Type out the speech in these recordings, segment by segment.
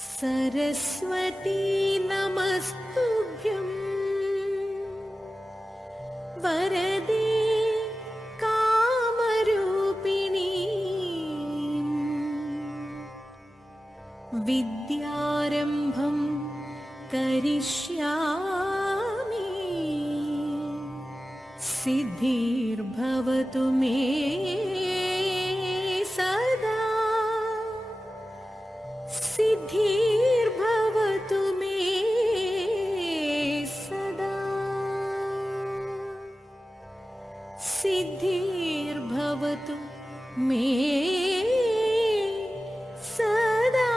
सरस्वती नमस्तुभ्यं वरदे कामरूपिणी विद्यारम्भं करिष्यामि सिद्धिर्भवतु मे सदा सिद्धिर्भवतु मे सदा सिद्धिर्भवतु मे सदा।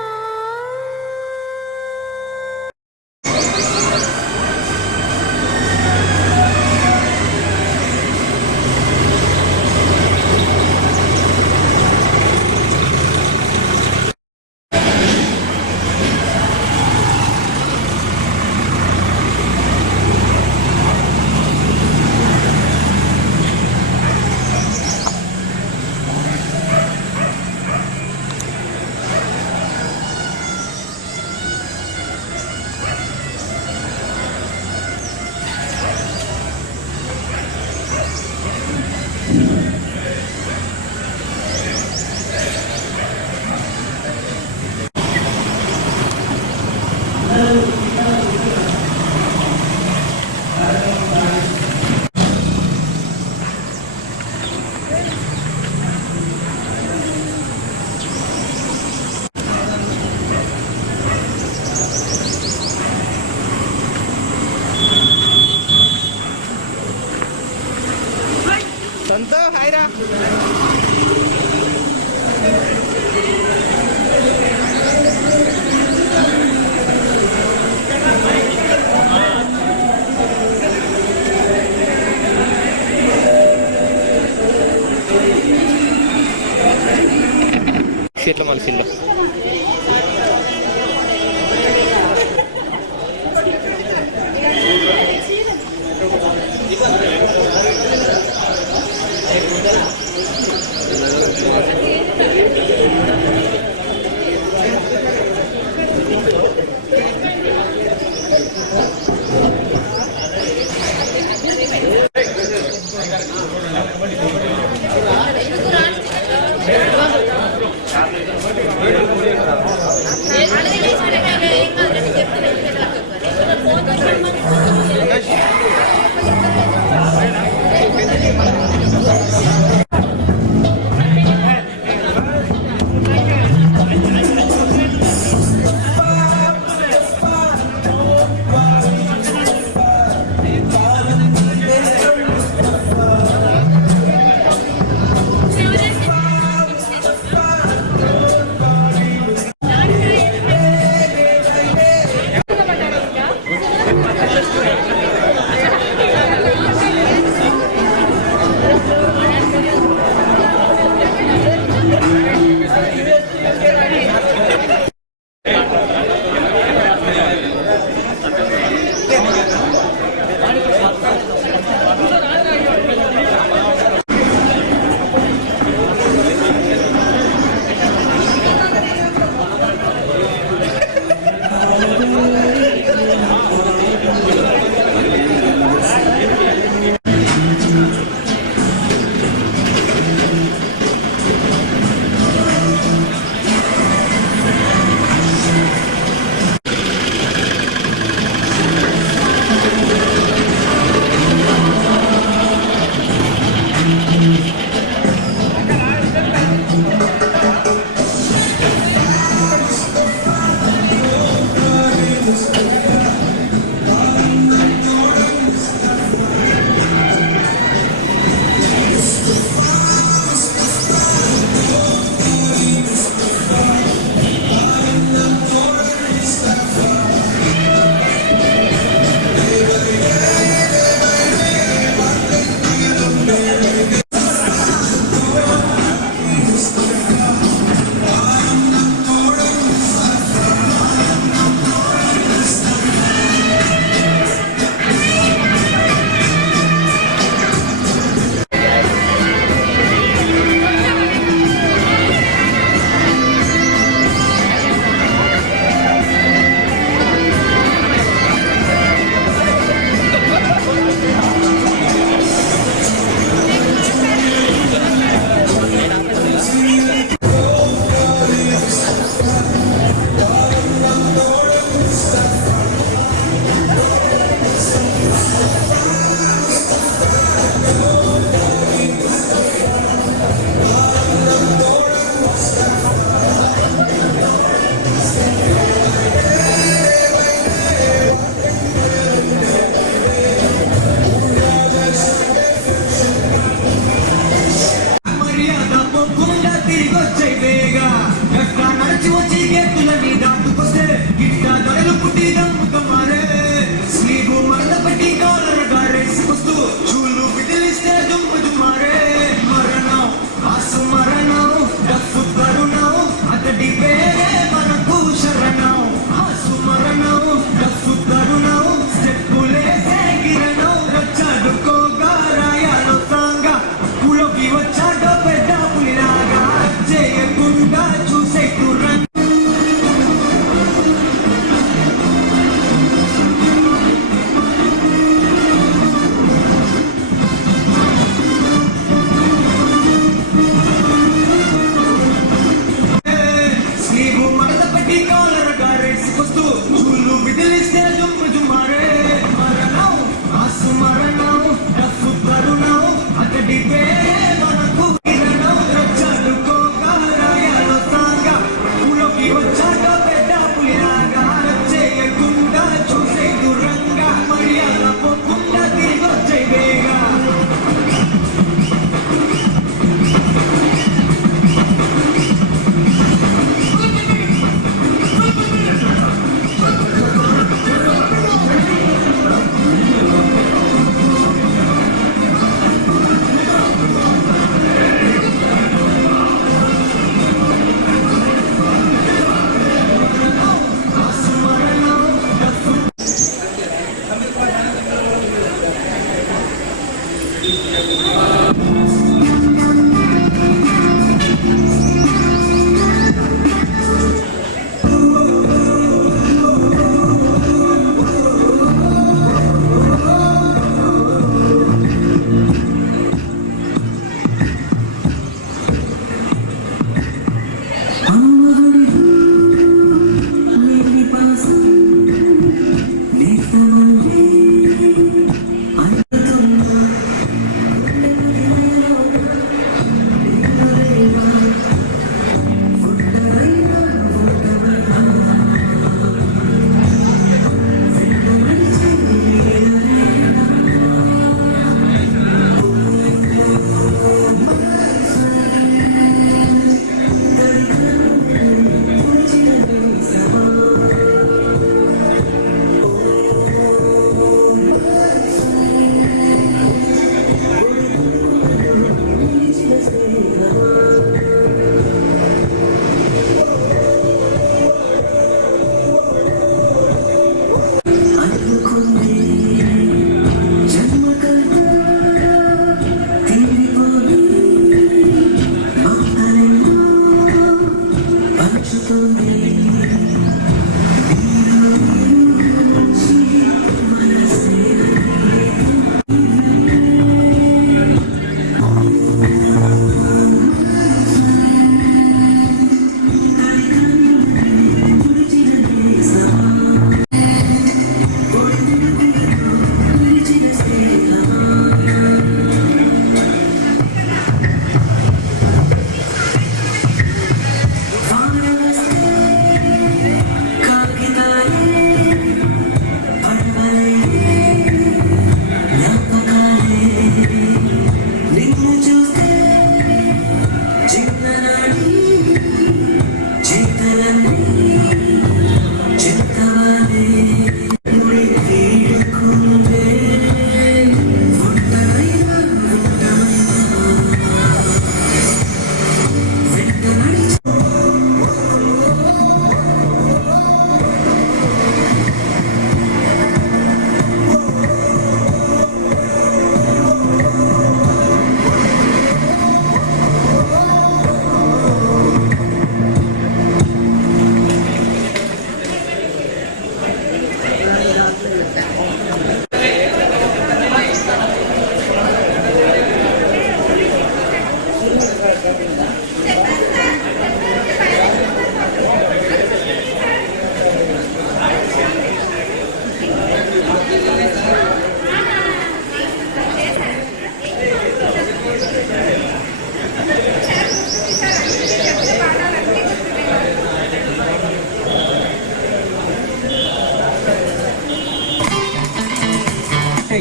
संत हाय रा ఎట్లా మలిసిందో తిరిగొచ్చే వేగా ఎక్క నడిచి వచ్చి గేటులని దాటుకొస్తే గిట్ట దొరలు పుట్టి దమ్ముకమారే స్లీబు మరద పెట్టి కాలర్ గారేసుకొస్తూ చూలు విదిలిస్తే దుమ్ము దుమారే మరణం ఆసు మరణం డఫు కరుణం అతడి పేరే మనకు శరణం ఆసు మరణం డఫు కరుణం స్టెప్పులేసే గిరణం వచ్చాడుకో గారాయాలో సాంగా పులోకి వచ్చాడో పెద్ద పులిలాగా చేయకుండా చూసే తుర్రం స్లీబు మడత పెట్టి కాలర్ గారేసుకొస్తూ చూలు విదిలిస్తే దుమ్ము దుమారే మరణం ఆసు మరణం డఫు కరుణం అతడి పేరే మనకు కిరణం వచ్చాడుకో గారాయాలో సాంగా పులోకి వచ్చాడో పెద్ద పులిలాగా చేయకుండా చూసే దూరంగా మర్యాద పోకుండా తిరిగొచ్చే వేగా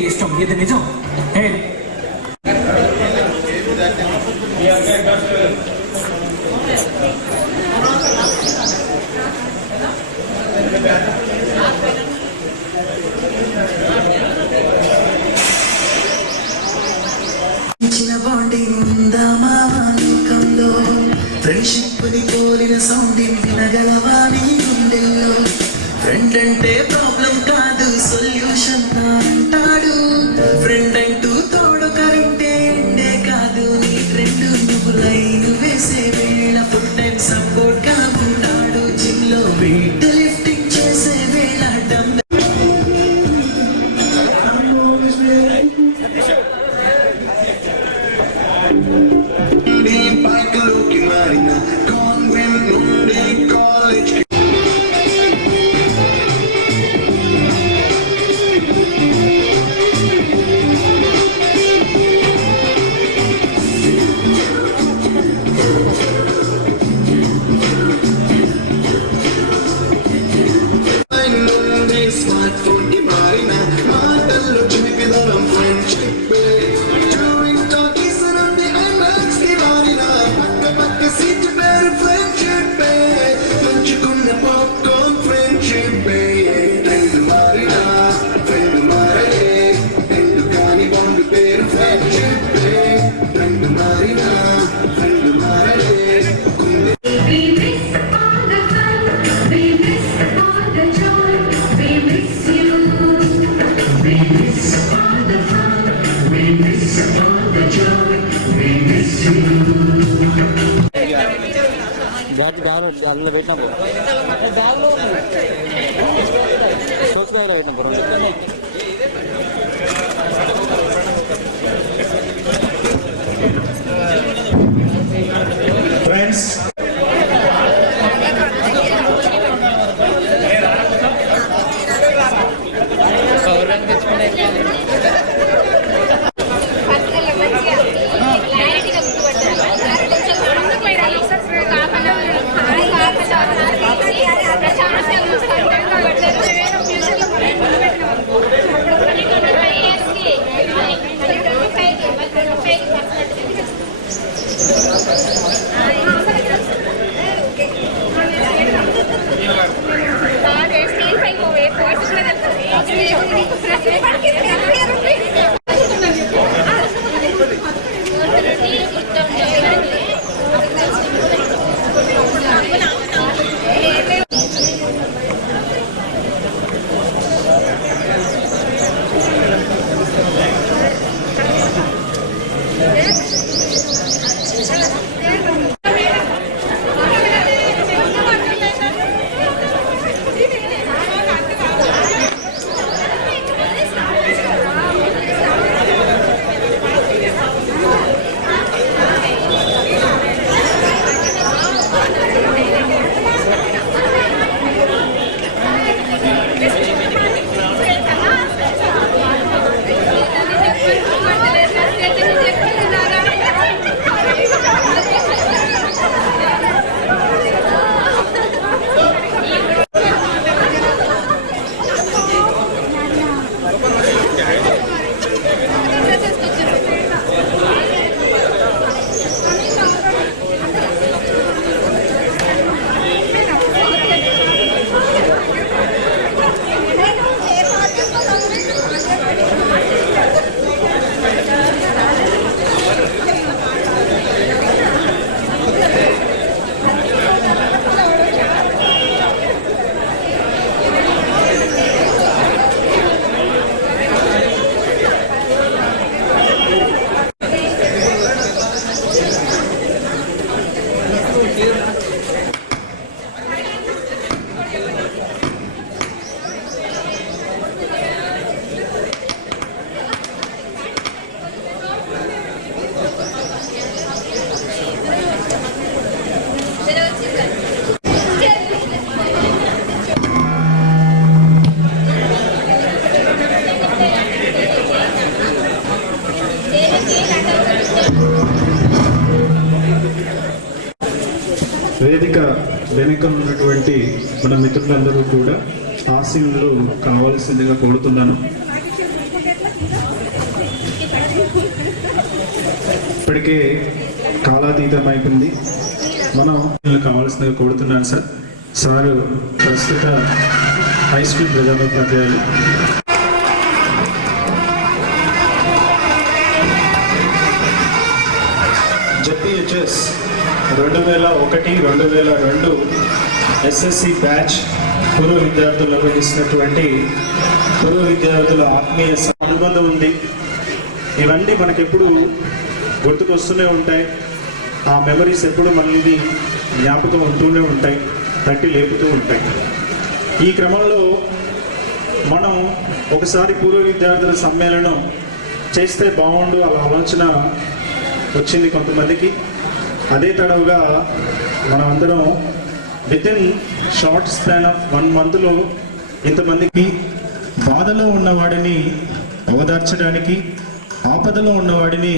ఇష్టం ఇది నిజం. ఫ్రెండ్షిప్ ని పోలిన సౌండింగ్ వినగలవా నీ గుండెల్లో ఫ్రెండ్ అంటే ప్రాబ్లం కాదు సొల్యూషన్ అంటాడు ఫ్రెండ్ అంటూ తోడు కరెంటే ఎండే కాదు నీ ఫ్రెండ్ నువ్వు లైన్ వేసే వేళ ఫుల్ టైం సపోర్ట్ గా ఉంటాడు జిమ్ లో వెయిట్ లిఫ్టింగ్ చేసే వేళ డంబెల్ స్మార్ట్ ఫోన్ కి మారిన మాటల్లో చినికిదనం ఫ్రెండ్షిప్ నుండి ఐమాక్స్ కి మారిన పక్క సీట్ పేరు ఫ్రెండ్షిప్ పంచుకున్న పాప్కార్న్ ఫ్రెండ్షిప్ ట్రెండ్ మారిన ఫ్రెండ్ మారలే ట్రెండ్ కాని బాండ్ పేరు ఫ్రెండ్షిప్ ట్రెండ్ మారిన friend మారలే We miss all the fun, we miss all the joy, we miss you. We miss all the fun, we miss all the joy, we miss you. Bag అందులో పెట్టినా పో బ్యాగ్లో socks బ్యాగ్లో పెట్టినా పో రెండు friends వేదిక వెనుక ఉన్నటువంటి మన మిత్రులందరూ కూడా ఆశీనులు కావాల్సిందిగా కోరుతున్నాను. ఇప్పటికే కాలాతీతం అయిపోయింది. మనం కావాల్సిందిగా కోరుతున్నాను సార్. సారు ప్రస్తుత హై స్కూల్ ప్రధానోపాధ్యాయులు. జెడ్పీహెచ్ఎస్ 2001-2002 ఎస్ఎస్సి బ్యాచ్ పూర్వ విద్యార్థులు నిర్వహిస్తున్నటువంటి పూర్వ విద్యార్థుల ఆత్మీయ అనుబంధం ఉంది. ఇవన్నీ మనకెప్పుడు గుర్తుకొస్తూనే ఉంటాయి. ఆ మెమరీస్ ఎప్పుడు మనల్ని జ్ఞాపకం ఉంటూనే ఉంటాయి, తట్టి లేపుతూ ఉంటాయి. ఈ క్రమంలో మనం ఒకసారి పూర్వ విద్యార్థుల సమ్మేళనం చేస్తే బాగుండు అలా ఆలోచన వచ్చింది కొంతమందికి. అదే తడవుగా మనం అందరం వితిన్ షార్ట్ స్పాన్ ఆఫ్ 1 monthలో ఇంతమందికి బాధలో ఉన్నవాడిని ఓదార్చడానికి, ఆపదలో ఉన్నవాడిని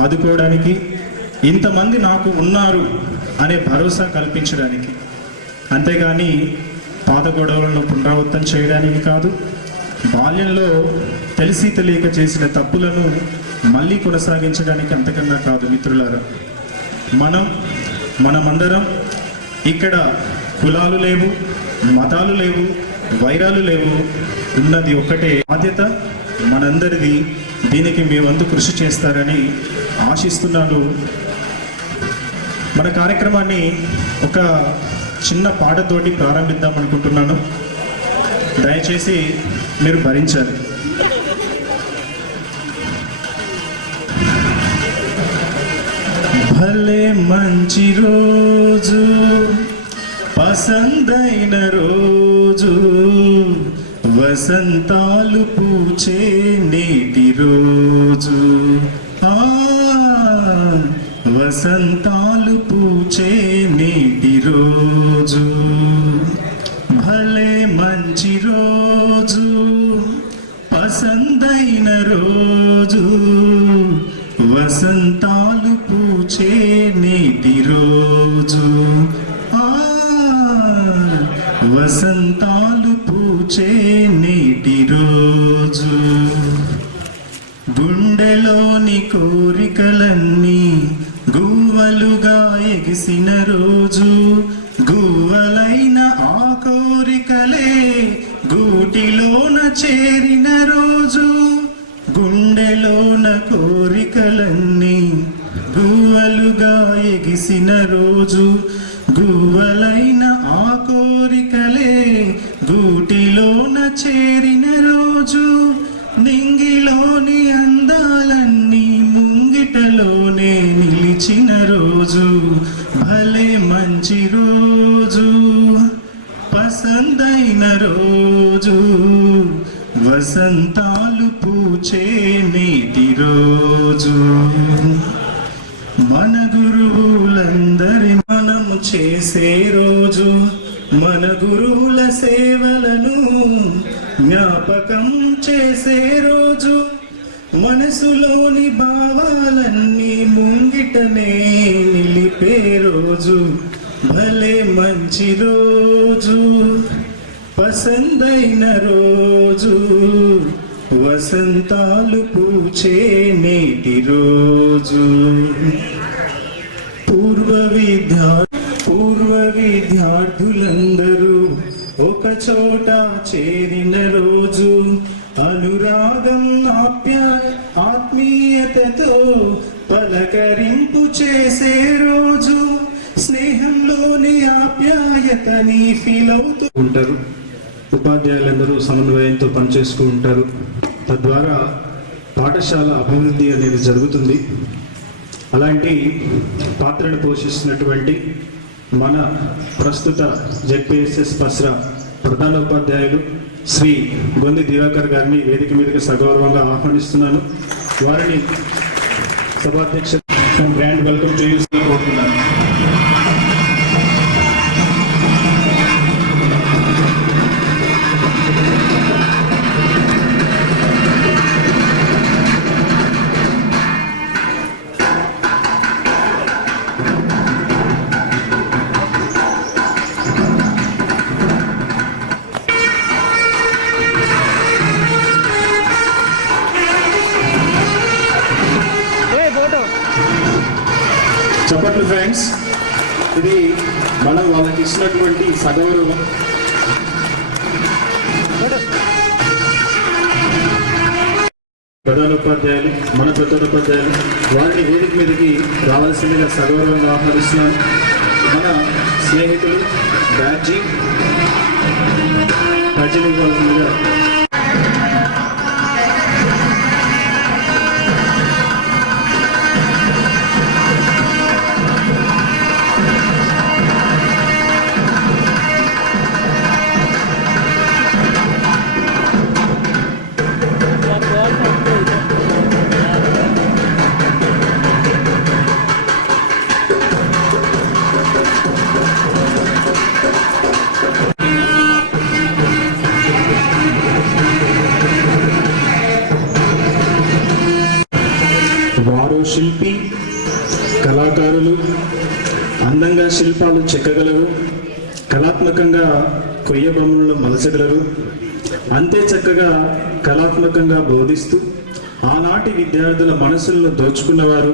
ఆదుకోవడానికి, ఇంతమంది నాకు ఉన్నారు అనే భరోసా కల్పించడానికి, అంతేగాని పాత గొడవలను పునరావృతం చేయడానికి కాదు, బాల్యంలో తెలిసి తెలియక చేసిన తప్పులను మళ్ళీ కొనసాగించడానికి అంతకన్నా కాదు. మిత్రులారా, మనమందరం ఇక్కడ కులాలు లేవు, మతాలు లేవు, వైరాలు లేవు, ఉన్నది ఒక్కటే బాధ్యత మనందరిది. దీనికి మీ వంతు కృషి చేస్తారని ఆశిస్తున్నాను. మన కార్యక్రమాన్ని ఒక చిన్న పాటతోటి ప్రారంభిద్దాం అనుకుంటున్నాను. దయచేసి మీరు భరించాలి. భలే మంచి రోజు, పసందైన రోజు, వసంతాలు పూచే నేటి రోజు, వసంతాలు పూచే నేటి రోజు. భలే మంచి రోజు, పసందైన రోజు, వసంతాలు పూచే నేటి రోజు, వసంతాలు పూచే నేటి రోజు. గుండెలోని కోరికలన్నీ గువ్వలుగా ఎగిసిన రోజు, గువ్వలైన ఆ కోరికలే గూటిలోన చేరిన రోజు. గుండెలోన కోరికలన్నీ గువ్వలుగా ఎగిసిన రోజు, గువ్వలైన ఆ కోరికలే గూటిలోన చేరిన రోజు. నింగిలోని అందాలన్నీ ముంగిటలోనే నిలిచిన రోజు. భలే మంచి రోజు, పసందైన రోజు, వసంతాలు పూచే నేటి రోజు. మన గురువులందరి మనము చేసే రోజు, మన గురువుల సేవలను జ్ఞాపకం చేసే రోజు. మనసులోని భావాలన్నీ ముంగిటనే నిలిపే రోజు. భలే మంచి రోజు, పసందైన రోజు, వసంతాలు పూచే నేటి రోజు. పూర్వ విద్యార్థులందరూ ఒక చోట చేరిన రోజు. అనురాగం ఆత్మీయతతో పలకరింపు చేసే రోజు. స్నేహంలోని ఆప్యాయతని ఫీల్ అవుతూ ఉంటారు. ఉపాధ్యాయులందరూ సమన్వయంతో పనిచేస్తూ ఉంటారు. తద్వారా పాఠశాల అభివృద్ధి అనేది జరుగుతుంది. అలాంటి పాత్రను పోషిస్తున్నటువంటి మన ప్రస్తుత జెడ్పీఎస్ఎస్ పస్రా ప్రధానోపాధ్యాయులు శ్రీ గొంది దివాకర్ గారిని వేదిక మీదకి సగౌరవంగా ఆహ్వానిస్తున్నాను. వారిని సభాధ్యక్ష గ్రాండ్ వెల్కమ్ టు యూ కోరుతున్నాను. చెప్పట్లు ఫ్రెండ్స్, ఇది మనం వాళ్ళకి ఇచ్చినటువంటి సగౌరవం. ప్రధానోపాధ్యాయులు, మన ప్రధానోపాధ్యాయులు వారిని వేదిక మీదకి రావాల్సిందిగా సగౌరవంగా ఆహ్వానిస్తున్నాను. మన స్నేహితులు బ్యాడ్జీ ఇవ్వాల్సిందిగా. వారు శిల్పి, కళాకారులు, అందంగా శిల్పాలు చెక్కగలరు, కళాత్మకంగా కొయ్య బొమ్మలను మలచగలరు, అంతే చక్కగా కళాత్మకంగా బోధిస్తూ ఆనాటి విద్యార్థుల మనసులను దోచుకున్నవారు,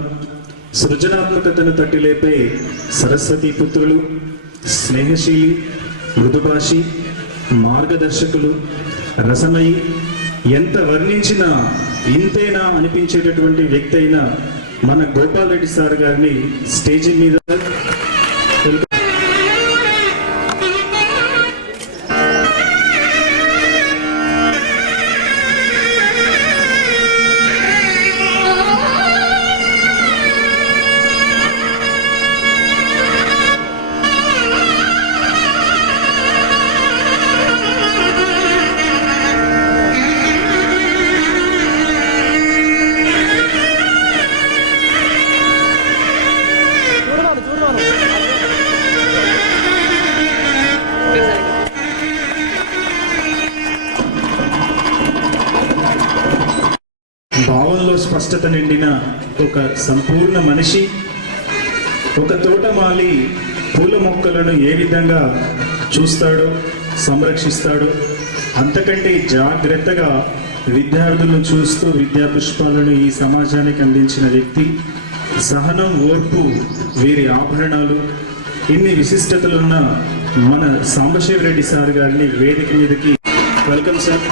సృజనాత్మకతను తట్టిలేపే సరస్వతీ పుత్రులు, స్నేహశీలి, మృదుభాషి, మార్గదర్శకులు, రసమయి, ఎంత వర్ణించినా ఇంతేనా అనిపించేటటువంటి వ్యక్తి అయిన మన గోపాల్ రెడ్డి సార్ గారిని స్టేజి మీద భావంలో స్పష్టత నిండిన ఒక సంపూర్ణ మనిషి. ఒక తోటమాలి పూల మొక్కలను ఏ విధంగా చూస్తాడో, సంరక్షిస్తాడో అంతకంటే జాగ్రత్తగా విద్యార్థులను చూస్తూ విద్యా పుష్పాలను ఈ సమాజానికి అందించిన వ్యక్తి. సహనం, ఓర్పు వీరి ఆభరణాలు. ఇన్ని విశిష్టతలున్న మన సాంబశివరెడ్డి సార్ గారిని వేదిక మీదకి వెల్కమ్ సార్.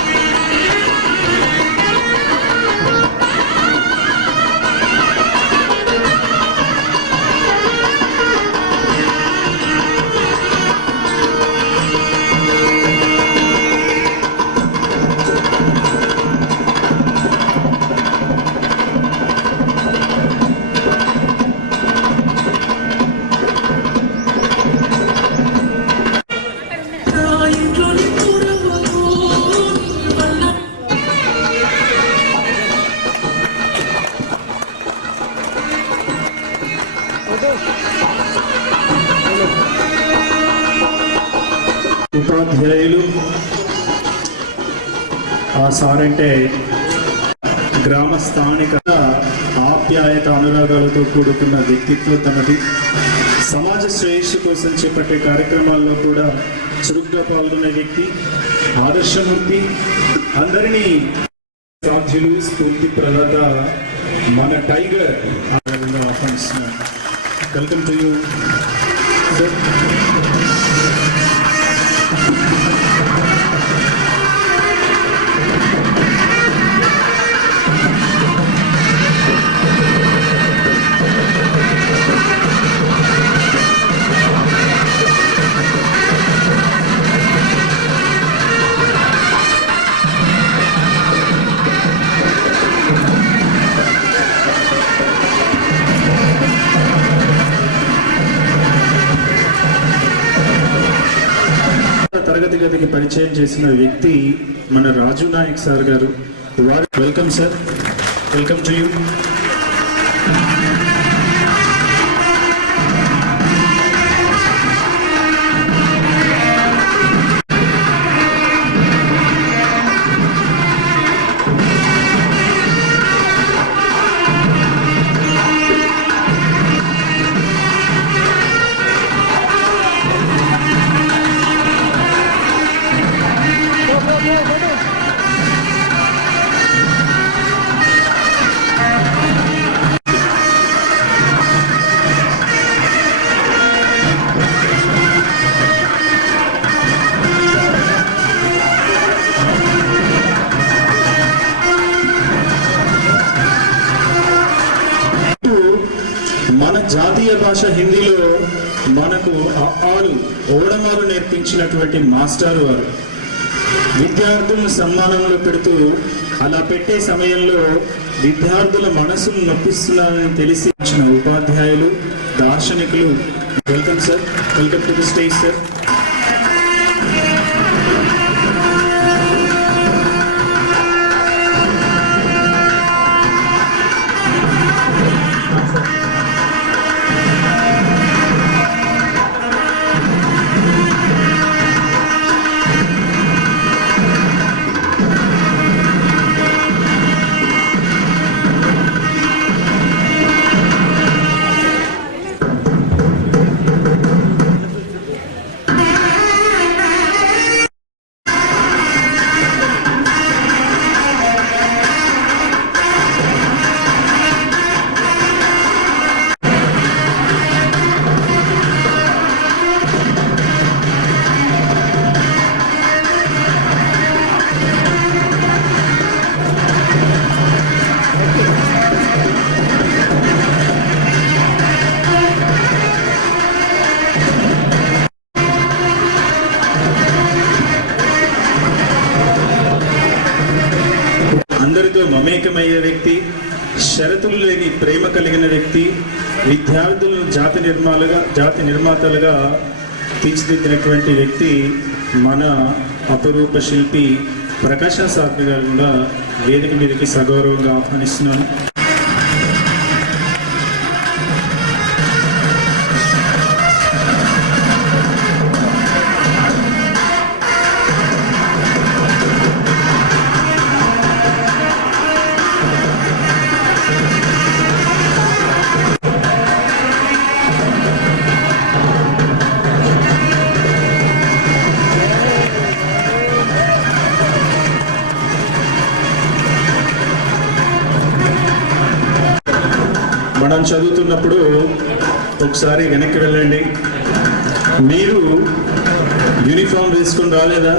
ఉపాధ్యాయులు, ఆ సార్ అంటే గ్రామ స్థానిక ఆప్యాయత, అనురాగాలతో కూడుకున్న వ్యక్తిత్వం తనది. సమాజ శ్రేయస్సు కోసం చేపట్టే కార్యక్రమాల్లో కూడా చురుగ్గా పాల్గొనే వ్యక్తి, ఆదర్శమూర్తి, అందరినీ సాధ్యులు, స్ఫూర్తి ప్రదాత మన టైగర్ ఆహ్వానిస్తున్నాను. Welcome to you sir. తరగతి గదికి పరిచయం చేసిన వ్యక్తి మన రాజు నాయక్ సార్ గారు. వారు welcome sir, welcome to you. జాతీయ భాష హిందీలో మనకు ఆలు ఓడమాలు నేర్పించినటువంటి మాస్టర్ వారు విద్యార్థులను సన్మానంలో పెడుతూ అలా పెట్టే సమయంలో విద్యార్థుల మనసును నొప్పిస్తున్నారని తెలిసి వచ్చిన ఉపాధ్యాయులు దార్శనికులు. Welcome sir, welcome to the stage sir. అందరితో మమేకమయ్యే వ్యక్తి, షరతులు లేని ప్రేమ కలిగిన వ్యక్తి, విద్యార్థులను జాతి నిర్మాతలుగా తీర్చిదిద్దినటువంటి వ్యక్తి మన అపరూప శిల్పి ప్రకాశ శాస్త్రి గారు కూడా వేదిక మీదకి సగౌరవంగా ఆహ్వానిస్తున్నాను. మనం చదువుతున్నప్పుడు ఒకసారి వెనక్కి వెళ్ళండి. మీరు యూనిఫామ్ వేసుకొని రాలేదా?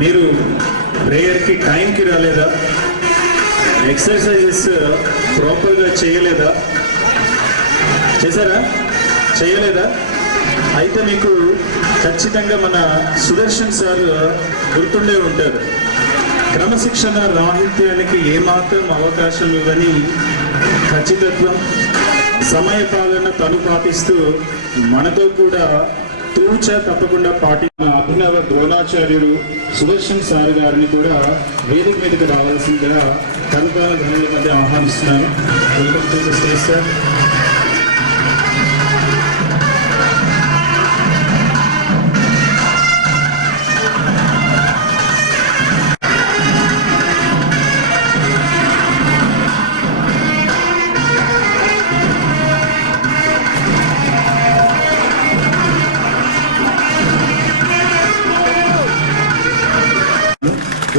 మీరు ప్రేయర్కి టైంకి రాలేదా? ఎక్సర్సైజెస్ ప్రాపర్గా చేయలేదా? చేశారా? చేయలేదా? అయితే మీకు ఖచ్చితంగా మన సుదర్శన్ సార్ గుర్తుండే ఉంటారు. క్రమశిక్షణ రాహిత్యానికి ఏమాత్రం అవకాశం ఇవ్వని ఖచ్చితత్వం, సమయపాలన తను పాటిస్తూ మనతో కూడా తూచ తప్పకుండా పాటించిన అభినవ ద్రోణాచార్యుడు సుదర్శన్ సార్ గారిని కూడా వేదిక మీదకి రావాల్సిందిగా కనుపాల ఘనుల మధ్య ఆహ్వానిస్తున్నాను. Welcome to the stage sir.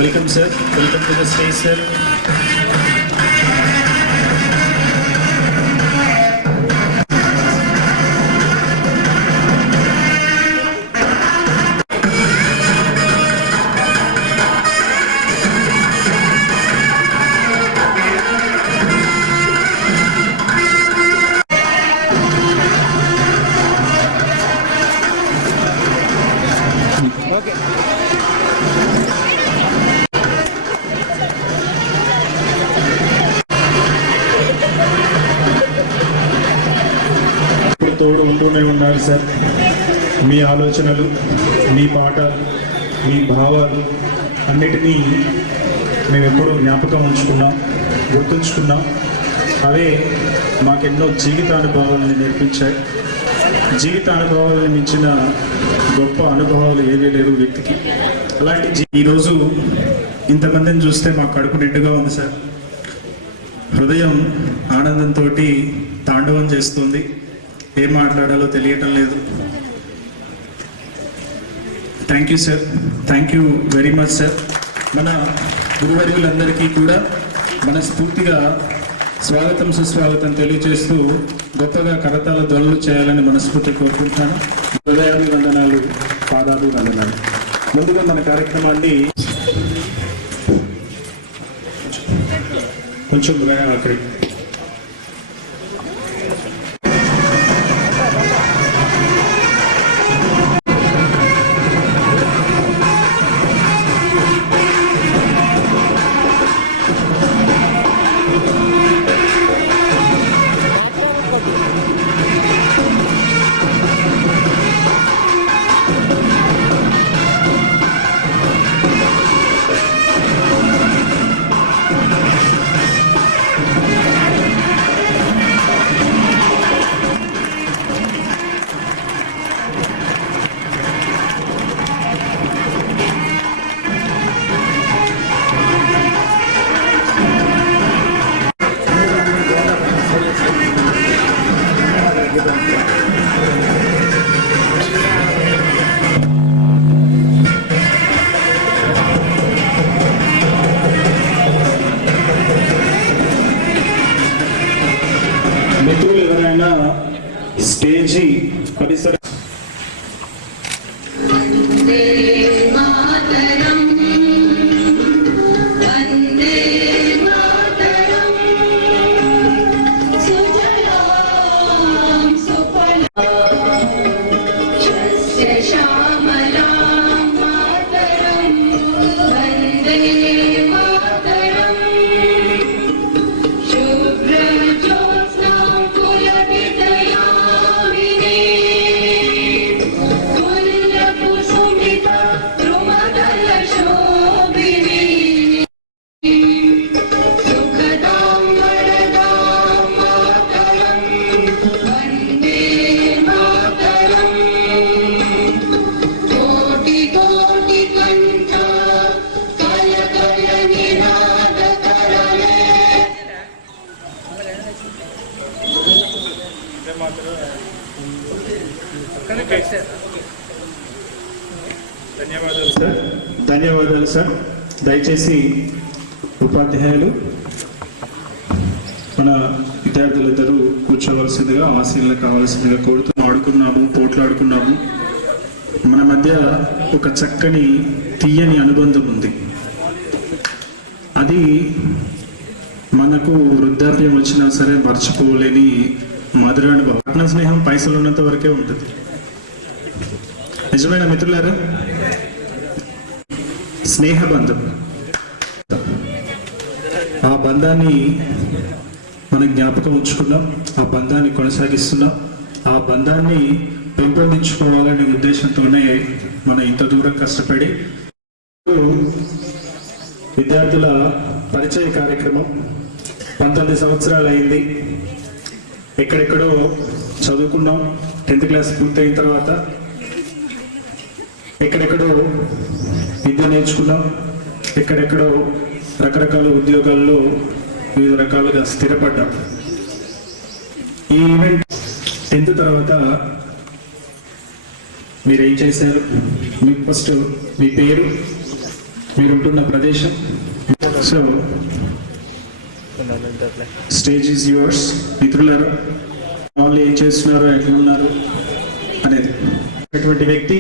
Welcome sir, welcome to the stage sir. తోడు ఉంటూనే ఉన్నారు సార్. మీ ఆలోచనలు, మీ పాఠాలు, మీ భావాలు అన్నిటినీ మేము ఎప్పుడూ జ్ఞాపకం ఉంచుకున్నాం, గుర్తుంచుకున్నాం. అవే మాకెన్నో జీవితానుభవాలను నేర్పించాయి. జీవితానుభవాలను మించిన గొప్ప అనుభవాలు ఏవీ లేవు వ్యక్తికి. అలాంటి ఈరోజు ఇంతమందిని చూస్తే మా కడుపు నిండుగా ఉంది సార్. హృదయం ఆనందంతో తాండవం చేస్తుంది. ఏం మాట్లాడాలో తెలియటం లేదు. Thank you sir, thank you very much sir. మన గురువర్యులందరికీ కూడా మనస్ఫూర్తిగా స్వాగతం సుస్వాగతం తెలియజేస్తూ గొప్పగా కరతాల ధ్వనులు చేయాలని మనస్ఫూర్తి కోరుకుంటున్నాను. హృదయాభివందనాలు, పాదాభివందనాలు. ముందుగా మన కార్యక్రమాన్ని కొంచెం అక్కడి ధన్యవాదాలు సార్. దయచేసి ఉపాధ్యాయులు మన విద్యార్థులిద్దరూ కూర్చోవలసిందిగా ఆశీర్లు కావాల్సిందిగా కోరుతూ ఆడుకున్నాము, పోట్లాడుకున్నాము. మన మధ్య ఒక చక్కని తీయని అనుబంధం ఉంది. అది మనకు వృద్ధాప్యం వచ్చినా సరే మర్చిపోలేని మధురానుభవం. ఆత్మ స్నేహం పైసలు ఉన్నంత వరకే ఉంటుంది. నిజమైన మిత్రులారా, స్నేహబంధం, ఆ బంధాన్ని మనం జ్ఞాపకం ఉంచుకున్నాం, ఆ బంధాన్ని కొనసాగిస్తున్నాం. ఆ బంధాన్ని పెంపొందించుకోవాలనే ఉద్దేశంతోనే మనం ఇంత దూరం కష్టపడి విద్యార్థుల పరిచయ కార్యక్రమం 19 సంవత్సరాలు అయింది. ఎక్కడెక్కడో చదువుకున్నాం. 10th క్లాస్ పూర్తయిన తర్వాత ఎక్కడెక్కడో విద్య నేర్చుకున్నాం. ఎక్కడెక్కడో రకరకాల ఉద్యోగాల్లో వివిధ రకాలుగా స్థిరపడ్డాం. ఈ ఈవెంట్ 10th తర్వాత మీరేం చేశారు? మీకు ఫస్ట్ మీ పేరు, మీరుంటున్న ప్రదేశం. So stage is yours. మిత్రులారా, వాళ్ళు ఏం చేస్తున్నారో, ఎట్లున్నారు అనేది అటువంటి వ్యక్తి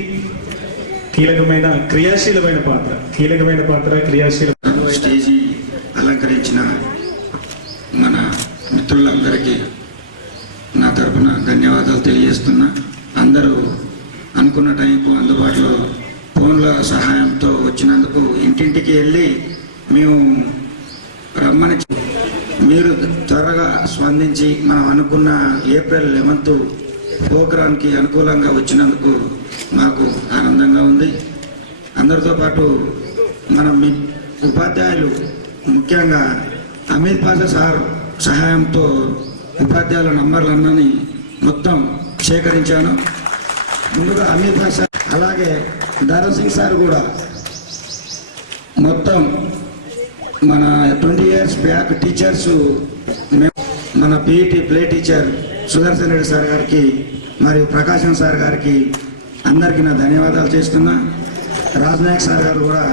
కీలకమైన క్రియాశీలమైన పాత్ర స్టేజీ అలంకరించిన మన మిత్రులందరికీ నా తరపున ధన్యవాదాలు తెలియజేస్తున్నా. అందరూ అనుకున్న టైంకు అందుబాటులో ఫోన్ల సహాయంతో వచ్చినందుకు ఇంటింటికి వెళ్ళి మేము రమ్మని మీరు త్వరగా స్పందించి మనం అనుకున్న ఏప్రిల్ 11th ప్రోగ్రాంకి అనుకూలంగా వచ్చినందుకు మాకు ఆనందంగా ఉంది. అందరితో పాటు మన ఉపాధ్యాయులు, ముఖ్యంగా అమీర్ పాషా సార్ సహాయంతో ఉపాధ్యాయుల నంబర్లన్నీ మొత్తం సేకరించాను. ముందుగా అమీర్ పాషా, అలాగే దారా సింగ్ సార్ కూడా మొత్తం మన 20 years బ్యాక్ టీచర్స్, మన PET play teacher Sudarshan Reddy sir గారికి మరియు ప్రకాశం సార్ గారికి అందరికీ నా ధన్యవాదాలు చేస్తున్నా. రాజ్నాయక్ సార్ గారు కూడా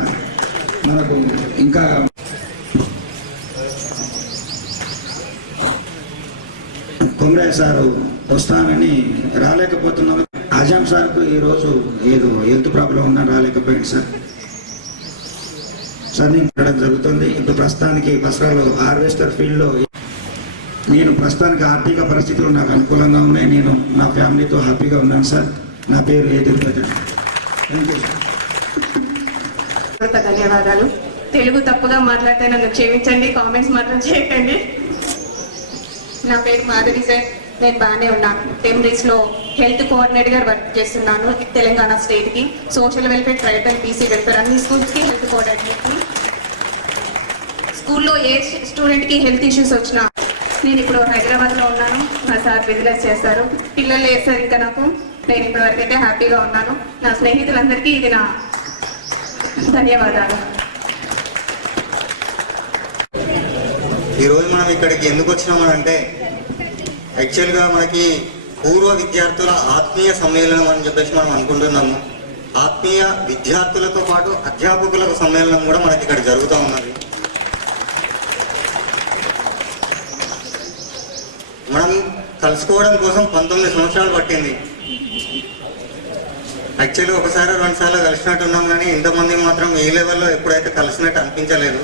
మనకు ఇంకా కొమరయ్య సారు వస్తానని రాలేకపోతున్నాను. ఆజాం సార్కు ఈరోజు ఏదో హెల్త్ ప్రాబ్లం ఉన్నా రాలేకపోయింది సార్. సర్నింగ్ పెట్టడం జరుగుతుంది. ఇప్పుడు ప్రస్తుతానికి బస్రాలో హార్వెస్టర్ ఫీల్డ్లో నేను ప్రస్తుతానికి ఆర్థిక పరిస్థితులు నాకు అనుకూలంగా ఉన్నాయి. నేను నా ఫ్యామిలీతో హ్యాపీగా ఉన్నాను సార్. నా పేరు A Tirupati. Thank you sir. ధన్యవాదాలు. తెలుగు తప్పుగా మాట్లాడితే నన్ను క్షమించండి, కామెంట్స్ మాత్రం చేయకండి. నా పేరు మాధురి సార్. నేను బాగానే ఉన్నాను. టెంబ్రిడ్జ్లో హెల్త్ కోఆర్డినేటర్గా వర్క్ చేస్తున్నాను. తెలంగాణ స్టేట్కి social welfare, tribal, BC welfare అన్ని స్కూల్స్కి హెల్త్ కోఆర్డినేటర్కి. స్కూల్లో ఏ స్టూడెంట్కి హెల్త్ ఇష్యూస్ వచ్చినా నేను ఇప్పుడు హైదరాబాద్లో ఉన్నాను. మా సార్ బిజినెస్ చేస్తారు. పిల్లలు వేస్తారు ఇంకా నాకు. నేను ఇప్పటివరకు అయితే హ్యాపీగా ఉన్నాను. నా స్నేహితులందరికీ ఇది నా ధన్యవాదాలు. ఈరోజు మనం ఇక్కడికి ఎందుకు వచ్చినామనంటే, యాక్చువల్గా మనకి పూర్వ విద్యార్థుల ఆత్మీయ సమ్మేళనం అని చెప్పేసి మనం అనుకుంటున్నాము. ఆత్మీయ విద్యార్థులతో పాటు అధ్యాపకుల సమ్మేళనం కూడా మనకి ఇక్కడ జరుగుతూ ఉన్నది. మనం కలుసుకోవడం కోసం 19 సంవత్సరాలు పట్టింది. యాక్చువల్గా ఒకసారి 2 సార్లు కలిసినట్టు ఉన్నాం, కానీ ఇంతమంది మాత్రం ఈ లెవెల్లో ఎప్పుడైతే కలిసినట్టు అనిపించలేదు.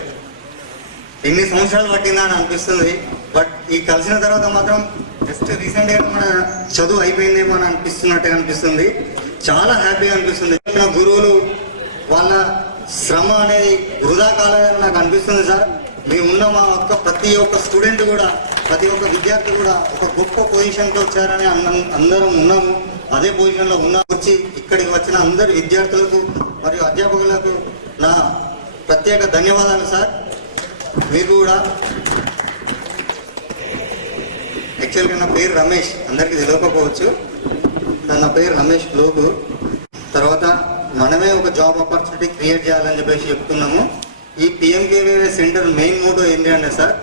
ఎన్ని సంవత్సరాలు పట్టిందా అని అనిపిస్తుంది. బట్ ఈ కలిసిన తర్వాత మాత్రం జస్ట్ రీసెంట్గా మన చదువు అయిపోయిందేమో అని అనిపిస్తున్నట్టుగా అనిపిస్తుంది. చాలా హ్యాపీగా అనిపిస్తుంది. గురువులు వాళ్ళ శ్రమ అనేది వృధా కాలేదని నాకు అనిపిస్తుంది సార్. మేమున్న మా ప్రతి ఒక్క స్టూడెంట్ కూడా, ప్రతి ఒక్క విద్యార్థి కూడా ఒక గొప్ప పొజిషన్కి వచ్చారని అందరం ఉన్నాము. అదే పొజిషన్లో వచ్చి ఇక్కడికి వచ్చిన అందరి విద్యార్థులకు మరియు అధ్యాపకులకు నా ప్రత్యేక ధన్యవాదాలు సార్. మీకు కూడా. యాక్చువల్గా నా పేరు రమేష్, అందరికీ తెలియకపోవచ్చు. నా పేరు రమేష్ లోగు. తర్వాత మనమే ఒక జాబ్ ఆపర్చునిటీ క్రియేట్ చేయాలని చెప్పేసి చెప్తున్నాము. ఈ పిఎంకేవీవై సెంటర్ మెయిన్ మోటో ఏంటి అంటే సార్,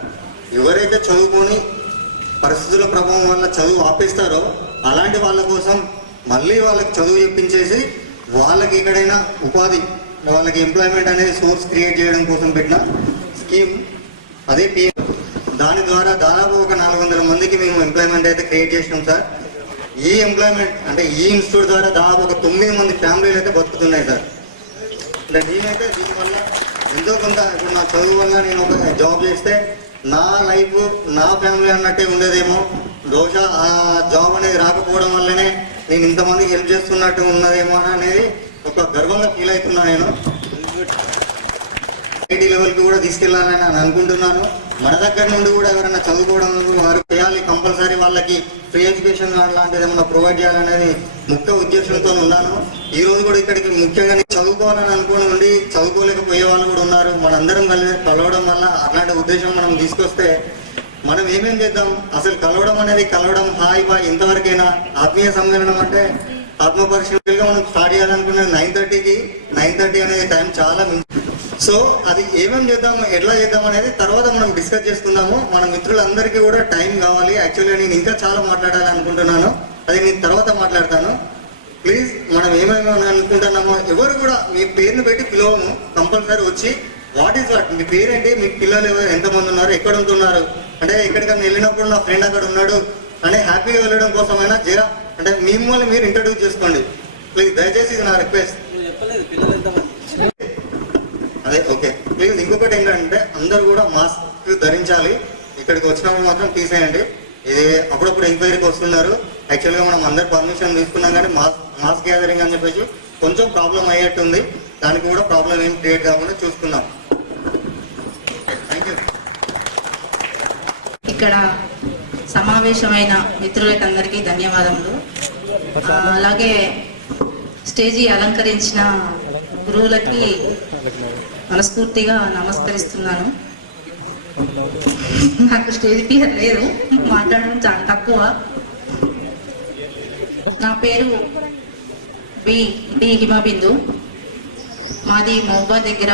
ఎవరైతే చదువుకొని పరిస్థితుల ప్రభావం వల్ల చదువు ఆపేస్తారో అలాంటి వాళ్ళ కోసం మళ్ళీ వాళ్ళకి చదువు చెప్పించేసి వాళ్ళకి ఎక్కడైనా ఉపాధి, వాళ్ళకి ఎంప్లాయ్మెంట్ అనేది సోర్స్ క్రియేట్ చేయడం కోసం పెట్టిన స్కీమ్ అదే పిఎం. దాని ద్వారా దాదాపు ఒక 400 మందికి మేము ఎంప్లాయ్మెంట్ అయితే క్రియేట్ చేసినాం సార్. ఈ ఎంప్లాయ్మెంట్ అంటే ఈ ఇన్స్టిట్యూట్ ద్వారా దాదాపు ఒక 9 మంది ఫ్యామిలీలు అయితే బతుకుతున్నాయి సార్. అంటే నేనైతే దీనివల్ల ఎంతో కొంత, ఇప్పుడు నా చదువు వల్ల నేను ఒక జాబ్ చేస్తే నా లైఫ్ నా ఫ్యామిలీ అన్నట్టే ఉండేదేమో, బహుశా ఆ జాబ్ అనేది రాకపోవడం వల్లనే నేను ఇంతమందికి హెల్ప్ చేస్తున్నట్టు ఉన్నదేమో అనేది ఒక గర్వంగా ఫీల్ అవుతున్నా. నేను ఐటీ లెవెల్కి కూడా తీసుకెళ్లాలని నేను అనుకుంటున్నాను. మన దగ్గర నుండి కూడా ఎవరైనా చదువుకోవడం వారు చేయాలి, కంపల్సరీ వాళ్ళకి ఫ్రీ ఎడ్యుకేషన్ లాంటిది ఏమన్నా ప్రొవైడ్ చేయాలనేది ముఖ్య ఉద్దేశంతో ఉన్నాను. ఈ రోజు కూడా ఇక్కడికి ముఖ్యంగా చదువుకోవాలని అనుకుని ఉండి చదువుకోలేకపోయే వాళ్ళు కూడా ఉన్నారు. మనందరం కలవడం వల్ల అలాంటి ఉద్దేశం మనం తీసుకొస్తే మనం ఏమేం చేద్దాం, అసలు కలవడం హాయ్ బాయ్ ఇంతవరకైనా. ఆత్మీయ సమ్మేళనం అంటే ఆత్మ పరిశీలనగా మనం స్టార్ట్ చేయాలనుకునే 9:30కి 9:30 అనేది టైం చాలా సో అది ఏమేమి చేద్దాం, ఎట్లా చేద్దాం అనేది తర్వాత మనం డిస్కస్ చేసుకుందాము. మన మిత్రులందరికీ కూడా టైం కావాలి. యాక్చువల్గా నేను ఇంకా చాలా మాట్లాడాలి అనుకుంటున్నాను, అది నేను తర్వాత మాట్లాడతాను. ప్లీజ్ మనం ఏమేమి అనుకుంటున్నామో ఎవరు కూడా మీ పేరుని పెట్టి పిలవము, కంపల్సరీ వచ్చి వాట్ ఈస్ వాట్, మీ పేరేంటి, మీ పిల్లలు ఎంతమంది ఉన్నారు, ఎక్కడ ఉంటున్నారు, అంటే ఎక్కడికైనా వెళ్ళినప్పుడు నా ఫ్రెండ్ అక్కడ ఉన్నాడు అని హ్యాపీగా వెళ్ళడం కోసమైనా జరా అంటే మిమ్మల్ని మీరు ఇంట్రడ్యూస్ చేసుకోండి ప్లీజ్. దయచేసి ఇది నా రిక్వెస్ట్. అదే ఓకే ప్లీజ్. ఇంకొకటి ఏంటంటే అందరూ కూడా మాస్క్ ధరించాలి. ఇక్కడికి వచ్చినప్పుడు మాత్రం తీసేయండి. ఇది అప్పుడప్పుడు ఎంక్వైరీకి వస్తున్నారు. యాక్చువల్గా మనం అందరు పర్మిషన్ తీసుకున్నాం కానీ మాస్క్ గ్యాదరింగ్ అని చెప్పేసి కొంచెం ప్రాబ్లం అయ్యేట్టుంది. దానికి కూడా ప్రాబ్లం ఏం క్రియేట్ కాకుండా చూసుకుందాం. Thank you. ఇక్కడ సమావేశమైన మిత్రులకి అందరికీ ధన్యవాదములు. అలాగే స్టేజీ అలంకరించిన గురువులకి మనస్ఫూర్తిగా నమస్కరిస్తున్నాను. నాకు స్టేజ్ ఫియర్ లేదు, మాట్లాడడం చాలా తక్కువ. నా పేరు బి హిమబిందు. మాది మహబూబాబాద్ దగ్గర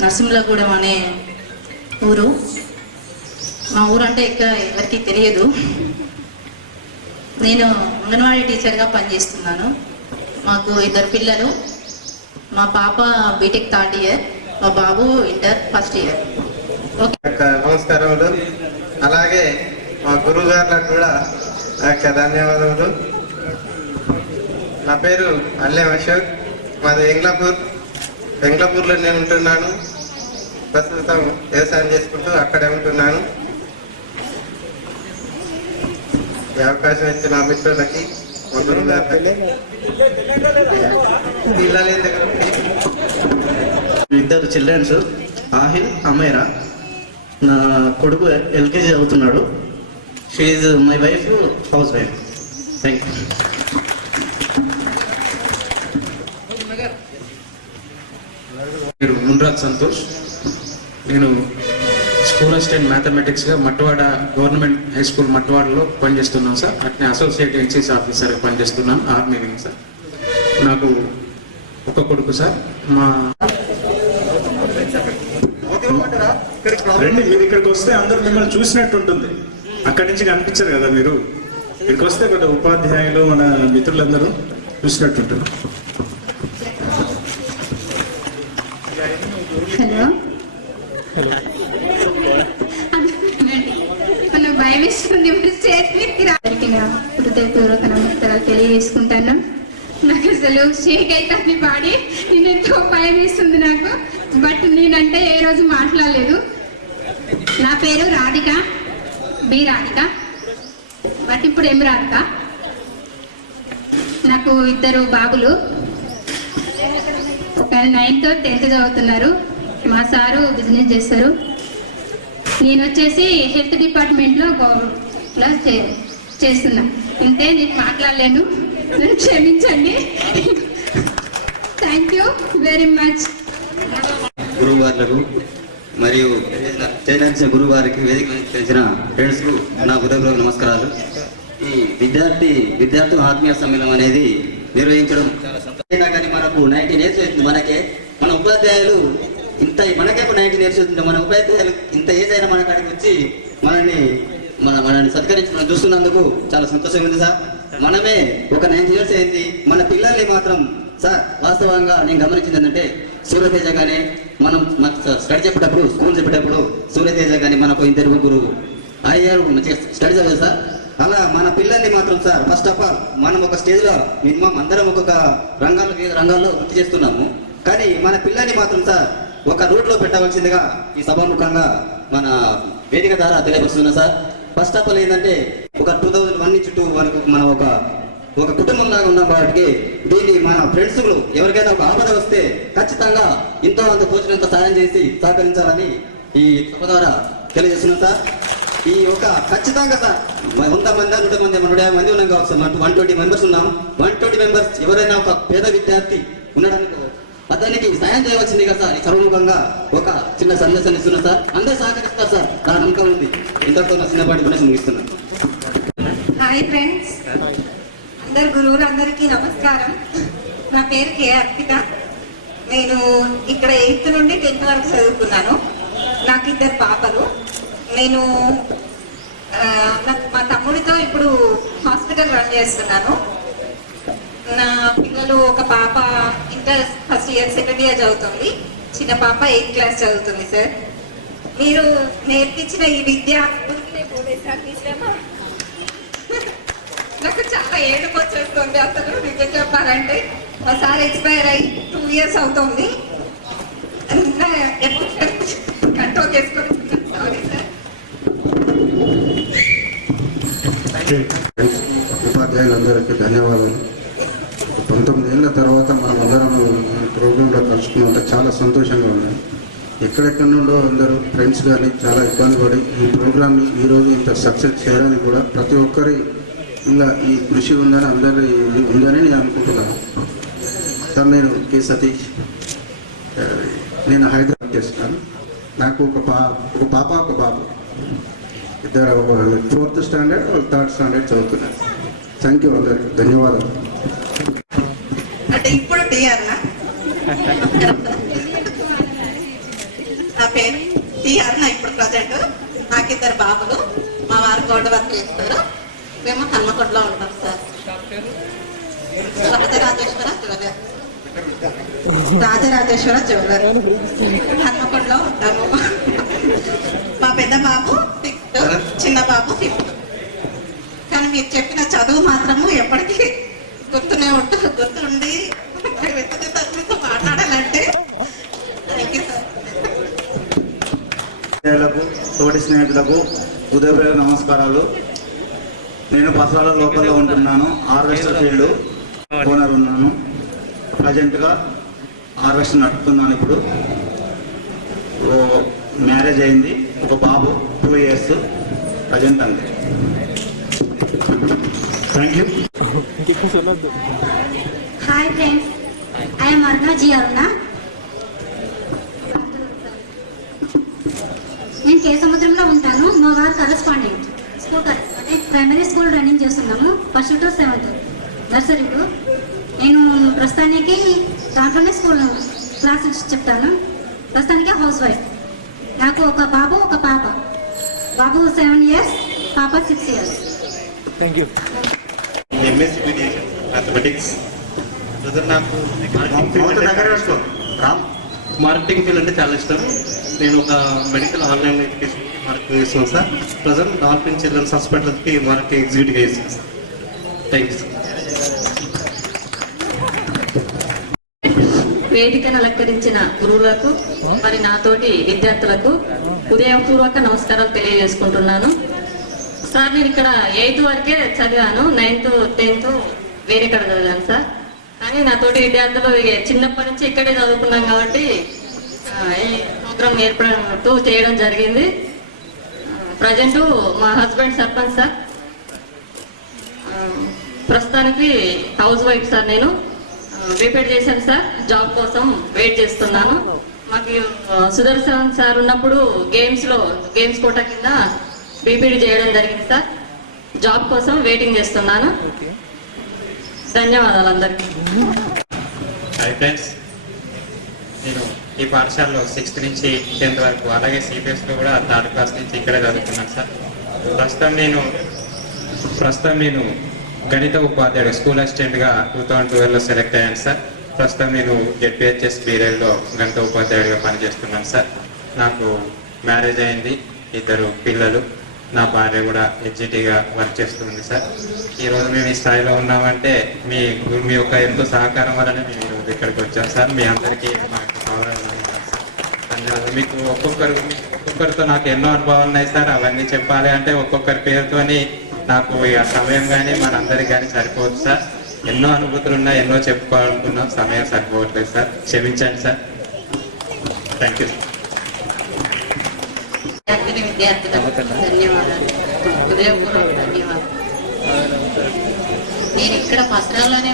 నరసింహగూడెం అనే ఊరు. మా ఊరు అంటే ఇక్కడ ఎవరికి తెలియదు. నేను అంగన్వాడీ టీచర్గా పనిచేస్తున్నాను. మాకు 2 పిల్లలు. మా పాప బీటెక్ 3rd ఇయర్, మా బాబు ఇంటర్ 1st ఇయర్. నమస్కారములు. అలాగే మా గురువు గారులకు కూడా ధన్యవాదములు. నా పేరు అల్లెం అశోక్. మాది వెంగ్లాపూర్లో నేను ఉంటున్నాను. ప్రస్తుతం వ్యవసాయం చేసుకుంటూ అక్కడే ఉంటున్నాను. ఈ అవకాశం ఇచ్చిన మిత్రులకి, మా గురువు గారికి, ఇద్దరు చిల్డ్రన్స్, ఆహిల్, అమైరా. నా కొడుకు LKG చదువుతున్నాడు. She is my wife, house wife. Thank you. మీరు మున్రాజ్ సంతోష్. నేను స్కూల్ అసిస్టెంట్ మ్యాథమెటిక్స్గా మట్వాడ గవర్నమెంట్ హై స్కూల్ మట్వాడలో పనిచేస్తున్నాను సార్. అట్నే అసోసియేట్ ఎన్సీసీ ఆఫీసర్గా పనిచేస్తున్నాను ఆర్మీ వింగ్ సార్. నాకు ఒక కొడుకు సార్. మా రండి, మీరు ఇక్కడికి వస్తే అందరూ మిమ్మల్ని చూసినట్టు ఉంటుంది. అక్కడి నుంచి కనిపించారు కదా మీరు. ఇక్కడికి వస్తే కొంత ఉపాధ్యాయులు మన మిత్రులందరూ చూసినట్టుంటారు. హలో, మనం భయం ఇస్తుంది. హృదయపూర్వక నమస్కారాలు తెలియజేసుకుంటాను. నాకు అసలు షేక్ అవుతుంది బాడీ. నేను ఎంతో భయం వేస్తుంది నాకు. బట్ నేనంటే ఏ రోజు మాట్లాడలేదు. నా పేరు రాధిక, బి రాధిక. బట్ ఇప్పుడు ఏం రాధిక. నాకు 2 బాబులు. ఒక 9th 10th చదువుతున్నారు. మా సారు బిజినెస్ చేస్తారు. నేను వచ్చేసి హెల్త్ డిపార్ట్మెంట్లో చేస్తున్నా. ఇంతే, నేను మాట్లాడలేను, నన్ను క్షమించండి. Thank you very much. గురువుగారులకు మరియు చేసిన గురువుగారికి, వేదిక తెలిసిన ఫ్రెండ్స్కు నా హృదయపూర్వక నమస్కారాలు. ఈ విద్యార్థుల ఆత్మీయ సమ్మేళనం అనేది నిర్వహించడం చాలా సంతోషంగా. కానీ మనకు 19 years అవుతుంది. మన ఉపాధ్యాయులు మనకే 19 years అవుతుంది. మన ఉపాధ్యాయులు ఇంత ఏజ్ అయినా మన కాడికి వచ్చి మనల్ని సత్కరించి మనం చూస్తున్నందుకు చాలా సంతోషంగా ఉంది సార్. మనమే ఒక 9 years అయింది, మన పిల్లల్ని మాత్రం సార్ వాస్తవంగా నేను గమనించింది ఏంటంటే సూర్యతేజ కానీ మనం స్టడీ చెప్పేటప్పుడు స్కూల్ చెప్పేటప్పుడు సూర్యతేజ కానీ మనకు 2 అయ్యారు మంచిగా స్టడీ చదివారు సార్. అలా మన పిల్లల్ని మాత్రం సార్ ఫస్ట్ ఆఫ్ ఆల్ మనం ఒక స్టేజ్లో మినిమం అందరం ఒక్కొక్క రంగాల్లో వృత్తి చేస్తున్నాము, కానీ మన పిల్లల్ని మాత్రం సార్ ఒక రూట్లో పెట్టవలసిందిగా ఈ సభాముఖంగా మన వేదిక ద్వారా తెలియపరుస్తున్నా సార్. ఫస్ట్ ఆఫ్ ఆల్ ఏంటంటే ఒక 2001 నుంచి 2 వరకు మనం ఒక కుటుంబం లాగా ఉన్నాం కాబట్టి దీన్ని మన ఫ్రెండ్స్ ఎవరికైనా ఒక ఆపద వస్తే ఖచ్చితంగా ఇంతో అంత తోచినంత సాయం చేసి సహకరించాలని ఈ సభ ద్వారా తెలియజేస్తున్నాం సార్. ఈ ఒక ఖచ్చితంగా సార్ 100 మంది 100 మంది 150 మంది ఉన్నాం కావచ్చు, 120 మెంబర్స్ ఉన్నాం. 120 మెంబర్స్ ఎవరైనా ఒక పేద విద్యార్థి ఉండడానికి అతనికి సాయం చేయవలసింది కదా సార్. ఈ సర్వముఖంగా ఒక చిన్న సందేశాన్ని ఇస్తున్నా సార్. అందరూ సహకరిస్తారు సార్, నా నమ్మకం ఉంది. ఇంతతో నా చిన్నపాటి గురించి ముగిస్తున్నాను. హాయ్ ఫ్రెండ్స్, అందరు గురువులందరికీ నమస్కారం. నా పేరు కే అర్పిత. నేను ఇక్కడ 8th నుండి 10th వరకు చదువుకున్నాను. నాకు 2 పాపలు. నేను మా తమ్ముడితో ఇప్పుడు హాస్పిటల్ రన్ చేస్తున్నాను. నా పిల్లలు ఒక పాప inter first year second year చదువుతుంది, చిన్న పాప 8th క్లాస్ చదువుతుంది. సార్ మీరు నేర్పించిన ఈ విద్య నాకు చాలా ఏడుపు వచ్చేస్తుంది అసలు నిజం చెప్పాలంటే. మా సార్ ఎక్స్పైర్ అయ్యి 2 years అవుతుంది. కంట్రోల్ చేసుకొని సారీ సార్. ఉపాధ్యాయులందరికీ ధన్యవాదాలు. 19 ఏళ్ళ తర్వాత మనం అందరం ఈ ప్రోగ్రాంలో కలుసుకున్నంత చాలా సంతోషంగా ఉంది. ఎక్కడెక్కడి నుండో అందరూ ఫ్రెండ్స్ కానీ చాలా ఇబ్బంది పడి ఈ ప్రోగ్రామ్ని ఈరోజు ఇంత సక్సెస్ చేయడానికి కూడా ప్రతి ఒక్కరి ఇలా ఈ కృషి ఉందని అందరి ఉందని నేను అనుకుంటున్నాను సార్. నేను కే సతీష్, నేను హైదరాబాద్ చేస్తున్నాను. నాకు ఒక పాప ఒక బాబు, ఇద్దరు 4th స్టాండర్డ్ 3rd స్టాండర్డ్ చదువుతున్నారు. థ్యాంక్ యూ అందరికి ధన్యవాదాలు. అంటే ఇప్పుడు టీఆర్నా? నా పేరు టీఆర్నా. ఇప్పుడు ప్రజెంట్ నాకు 2 బాబులు. మా వారు గోల్డ్ వర్క్ చేస్తారు, మేము హన్మకొండలో ఉంటాం సార్. రాజరాజేశ్వర జ్యువెలర్ హన్మకొండలో ఉంటాము. మా పెద్ద బాబు 6th, చిన్న బాబు 5th. కానీ మీరు చెప్పిన చదువు మాత్రము ఎప్పటికీ గుర్తుండి మాట్లాడాలంటే తోటి స్నేహితులకు ఉదయపేట నమస్కారాలు. నేను పసరాల లోకల్లో ఉంటున్నాను. హార్వెస్టర్ ఫీల్డ్ ఓనర్ ఉన్నాను. ప్రజెంట్గా హార్వెస్టర్ నడుపుతున్నాను. ఇప్పుడు మ్యారేజ్ అయింది, ఒక బాబు 2 years ప్రజెంట్ అంతే. Thank you. Hi friends, I'm Aruna G Aruna. నేను కే సముద్రంలో ఉంటాను. మా వారు correspondent, school correspondent. Primary school running చేస్తున్నాము, 1st to 7th నర్సరీలో. నేను ప్రస్తుతానికి దాంట్లోనే స్కూల్ క్లాసెస్ చెప్తాను. ప్రస్తుతానికి హౌస్ వైఫ్. నాకు ఒక బాబు ఒక పాప. బాబు 7 years, పాప 6 years. Thank you. మ్యాథమెటిక్స్ నాకు మార్కెటింగ్ ఫీల్డ్ అంటే చాలా ఇష్టం. నేను ఒక మెడికల్ ఆన్లైన్ ఎడ్యుకేషన్ మార్కెటింగ్ చేస్తున్నాను సార్. ప్రజెంట్ డాల్ఫిన్ చిల్డ్రన్స్ హాస్పిటల్కి మార్కెటింగ్ ఎగ్జిక్యూటివ్గా చేస్తున్నాను సార్. Thank you sir. వేదికను అలంకరించిన గురువులకు మరి నాతోటి విద్యార్థులకు ఉదయపూర్వక నమస్కారాలు తెలియజేసుకుంటున్నాను. సార్ నేను ఇక్కడ 8th వరకే చదివాను, 9th 10th వేరే ఇక్కడ చదివాను సార్. కానీ నాతోటి విద్యార్థులు చిన్నప్పటి నుంచి ఇక్కడే చదువుకున్నాం కాబట్టి ఈ ప్రోగ్రామ్ ఏర్పడుతూ చేయడం జరిగింది. ప్రజెంట్ మా హస్బెండ్ సర్పంచ్ సార్. ప్రస్తుతానికి హౌస్ వైఫ్ సార్. నేను బీపీఎడ్ చేశాను సార్, జాబ్ కోసం వెయిట్ చేస్తున్నాను. మాకు సుదర్శన్ సార్ ఉన్నప్పుడు గేమ్స్ కోటా కింద బీపీడీ చేయడం జరిగింది సార్. జాబ్ కోసం వెయిటింగ్ చేస్తున్నాను. ధన్యవాదాలు అందరికీ. హాయ్ ఫ్రెండ్స్, నేను ఈ పాఠశాలలో 6th నుంచి 10th వరకు, అలాగే సిబిఎస్లో కూడా 3rd క్లాస్ నుంచి ఇక్కడే చదువుకున్నాను సార్. ప్రస్తుతం నేను గణిత ఉపాధ్యాయుడు స్కూల్ అసిస్టెంట్గా 2012లో సెలెక్ట్ అయ్యాను సార్. ప్రస్తుతం నేను జెడ్పిహెచ్ఎస్ బీరేల్లో గణిత ఉపాధ్యాయుడిగా పనిచేస్తున్నాను సార్. నాకు మ్యారేజ్ అయింది, 2 పిల్లలు. నా భార్య కూడా హెచ్జిటీగా వర్క్ చేస్తుంది సార్. ఈరోజు మేము ఈ స్థాయిలో ఉన్నామంటే మీ యొక్క ఎంతో సహకారం వల్లనే మేము ఈరోజు ఇక్కడికి వచ్చాం సార్. మీ అందరికీ మాకు ధన్యవాదాలు. మీకు ఒక్కొక్కరితో నాకు ఎన్నో అనుభవాలు ఉన్నాయి సార్. అవన్నీ చెప్పాలి అంటే ఒక్కొక్కరి పేరుతోని నాకు ఇక సమయం కానీ మనందరికి కానీ సరిపోదు సార్. ఎన్నో అనుభూతులు ఉన్నాయి, ఎన్నో చెప్పుకోవాలనుకున్నాం, సమయం సరిపోవట్లేదు సార్. క్షమించండి సార్. Thank you. విద్యార్థులకు ధన్యవాదాలు, హృదయపూర్వక ధన్యవాదాలు. నేను ఇక్కడ పసరాల్లోనే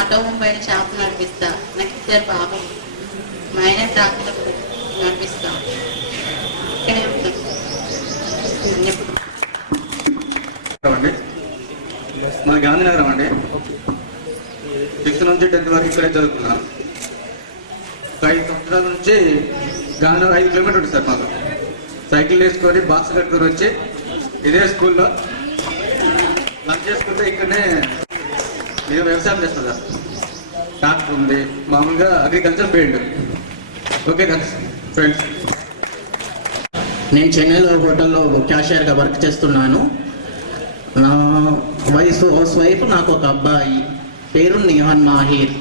ఆటోమొబైల్ షాప్ నడిపిస్తా. నాకు 2 బాబు, మా ఆయన ట్రాక్టర్ నడిపిస్తా. ఇక్కడే ఉంటాను. మా గాంధీనగరం అండి. 6th నుంచి 10th వరకు ఇక్కడే చదువుకున్నాను. 5 సంవత్సరాల నుంచి గాంధీనగర్ 5 కిలోమీటర్ ఉంటుంది సార్. మాకు సైకిల్ వేసుకొని బాక్స్ కట్టుకొని వచ్చి ఇదే స్కూల్లో లంచ్ చేసుకుంటే ఇక్కడనే నేను వ్యవసాయం చేస్తాను సార్. ట్రాక్టర్ ఉంది, మామూలుగా అగ్రికల్చర్ ఫీల్డ్. Okay friends. నేను చెన్నైలో హోటల్లో క్యాషియర్గా వర్క్ చేస్తున్నాను. నా వయసు హౌస్ వైఫ్, నాకు ఒక అబ్బాయి, పేరు నిహాన్ మాహిర్.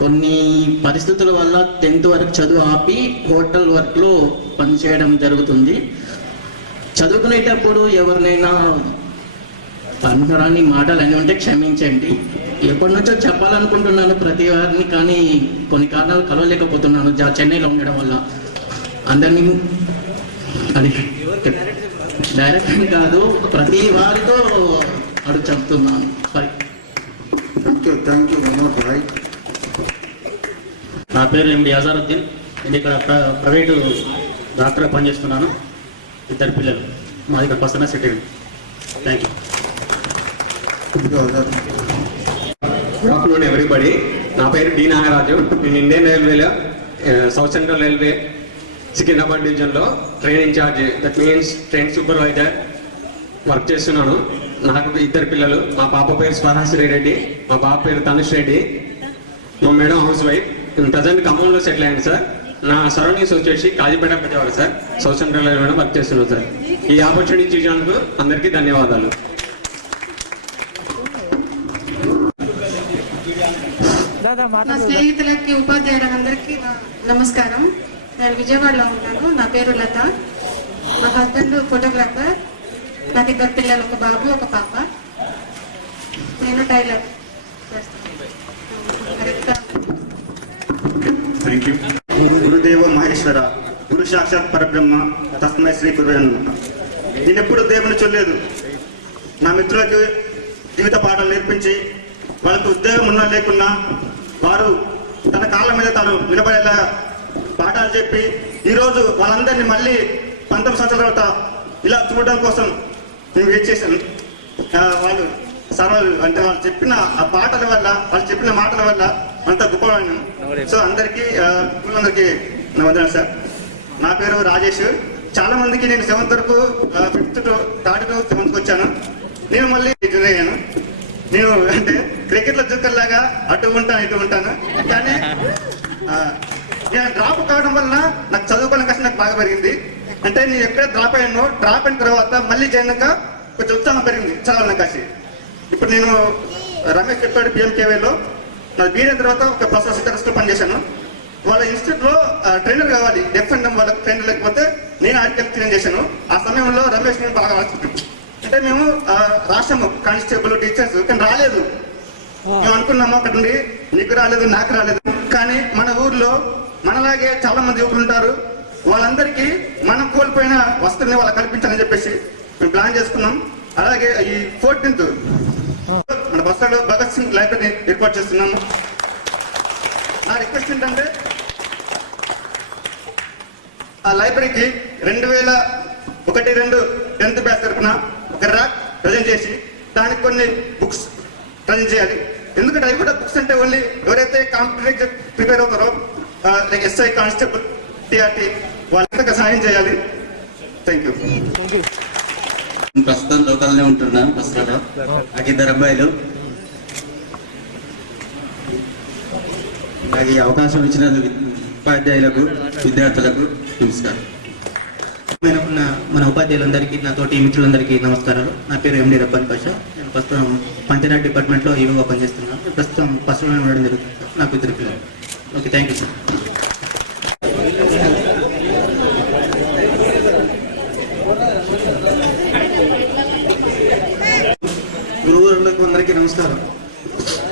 కొన్ని పరిస్థితుల వల్ల 10th వరకు చదువు ఆపి హోటల్ వర్క్లో పనిచేయడం జరుగుతుంది. చదువుకునేటప్పుడు ఎవరినైనా పనికిరాని మాటలు అన్నీ ఉంటే క్షమించండి. ఎప్పటి నుంచో చెప్పాలనుకుంటున్నాను ప్రతి వారిని, కానీ కొన్ని కారణాలు కలవలేకపోతున్నాను చెన్నైలో ఉండడం వల్ల. అందరినీ అది డైరెక్ట్ కాదు, ప్రతి వారితో అడుగు చెప్తున్నాను. Thank you. నా పేరు ఎండి అజారుద్దీన్. నేను ఇక్కడ ప్రైవేటు డాక్టర్గా పనిచేస్తున్నాను. 2 పిల్లలు. మాది ఇక్కడ personal city. Thank you. Good afternoon everybody. నా పేరు డి నాగరాజు. నేను ఇండియన్ రైల్వేలో సౌత్ సెంట్రల్ రైల్వే సికింద్రాబాద్ డివిజన్లో train in charge, that means train supervisor work చేస్తున్నాను. నాకు 2 పిల్లలు. మా పాప పేరు స్వరాశ్రీ రెడ్డి, మా బాబు పేరు తనుష్ రెడ్డి. మా మేడం హౌస్ వైఫ్. ప్రజెంట్ ఖమ్మంలో సెటిల్ అయ్యాను సార్. నా సరౌండింగ్స్ వచ్చేసి కాజీపేట పెద్దవాడు సార్. సౌత్ సెంట్రల్ రైల్వేలో వర్క్ చేస్తున్నాను సార్. ఈ ఆపర్చునిటీ ఇచ్చినందుకు అందరికీ ధన్యవాదాలు. నా స్నేహితులకి, ఉపాధ్యాయులందరికీ నమస్కారం. నేను విజయవాడలో ఉంటాను. నా పేరు లత. మా హస్బెండ్ ఫోటోగ్రాఫర్. నాకు 2 పిల్లలు, ఒక బాబు, ఒక పాప. నేను టైలర్ చేస్తాను. Thank you. గురుదేవ మహేశ్వర, గురు సాక్షాత్ పరబ్రహ్మ, తస్మై శ్రీ గురువే నమః. నేను ఎప్పుడు దేవుని చూడలేదు. నా మిత్రులకు జీవిత పాఠాలు నేర్పించి వాళ్ళకు ఉద్యోగం ఉన్నా లేకున్నా వారు తన కాళ్ళ మీద తాను నిలబడేలా పాఠాలు చెప్పి ఈరోజు వాళ్ళందరినీ మళ్ళీ 19 సంవత్సరాల తర్వాత ఇలా చూడడం కోసం నేను వెయిట్ చేశాను. వాళ్ళు సర్వాలు అంటే వాళ్ళు చెప్పిన ఆ పాటల వల్ల, వాళ్ళు చెప్పిన మాటల వల్ల అంత గొప్పవాడిని. సో అందరికీ పిల్లలందరికీ నా వందనాలు సార్. నా పేరు రాజేష్. చాలా మందికి నేను 7th వరకు 5th to 3rd to 7th వచ్చాను. నేను మళ్ళీ జూన్ అయ్యాను. నేను అంటే క్రికెట్లో జోకర్లాగా అటు ఉంటాను ఇటు ఉంటాను. కానీ నేను డ్రాప్ కావడం వల్ల నాకు చదువుకోవడం కష్టం నాకు బాగా పెరిగింది. అంటే నేను ఎక్కడ డ్రాప్ అయ్యానో, డ్రాప్ అయిన తర్వాత మళ్ళీ చేయడాక కొంచెం ఉత్సాహం పెరిగింది చదవాలని కాసి. ఇప్పుడు నేను రమేష్ చెప్పాడు పిఎంకేవైలో నా బీఏ తర్వాత ఒక ప్రొఫెసర్ సిద్ధార్థలో పనిచేశాను. వాళ్ళ ఇన్స్టిట్యూట్లో ట్రైనర్ కావాలి, డెఫ్ అండ్ వాళ్ళకి ట్రైనర్ లేకపోతే నేను ఆర్టికల్ ట్రైన్ చేశాను. ఆ సమయంలో రమేష్ నేను బాగా అంటే మేము రాష్ట్రము కానిస్టేబుల్ టీచర్స్ కానీ రాలేదు. మేము అనుకున్నాము అక్కడ నుండి నీకు రాలేదు నాకు రాలేదు. కానీ మన ఊర్లో మనలాగే చాలా మంది యువకులు ఉంటారు. వాళ్ళందరికీ మనం కోల్పోయిన వస్తువుని వాళ్ళకి కల్పించాలని చెప్పేసి మేము ప్లాన్ చేసుకున్నాం. అలాగే ఈ 14th మన బస్సులో భగత్ సింగ్ లైబ్రరీ ఏర్పాటు చేస్తున్నాము. నా రిక్వెస్ట్ ఏంటంటే ఆ లైబ్రరీకి 2001-2 10th బ్యాచ్ తరఫున ఒక ర్యాక్ ప్రజెంట్ చేసి దానికి కొన్ని బుక్స్ ప్రజెంట్ చేయాలి. ఎందుకంటే అవి కూడా బుక్స్ అంటే ఓన్లీ ఎవరైతే కాంపిటేటివ్ ప్రిపేర్ అవుతారో లైక్ ఎస్ఐ, కానిస్టేబుల్, టీఆర్టీ వాళ్ళకి సహాయం చేయాలి. Thank you. ప్రస్తుతం లోకల్నే ఉంటున్నాను బస్సులో. నాకు 2 అబ్బాయిలు. నాకు ఈ అవకాశం ఇచ్చిన ఉపాధ్యాయులకు విద్యార్థులకు నమస్కారం. మన ఉపాధ్యాయులందరికీ, నా తోటి మిత్రులందరికీ నమస్కారాలు. నా పేరు ఎండి రబ్బన్ పాషా. నేను ప్రస్తుతం పంచాయతీ డిపార్ట్మెంట్లో ఈవోగా పనిచేస్తున్నాను. ప్రస్తుతం ఫస్ట్లో ఉండడం జరుగుతుంది. నాకు 2 పిల్లలు. Okay, thank you sir. గురువులకు అందరికీ నమస్కారం.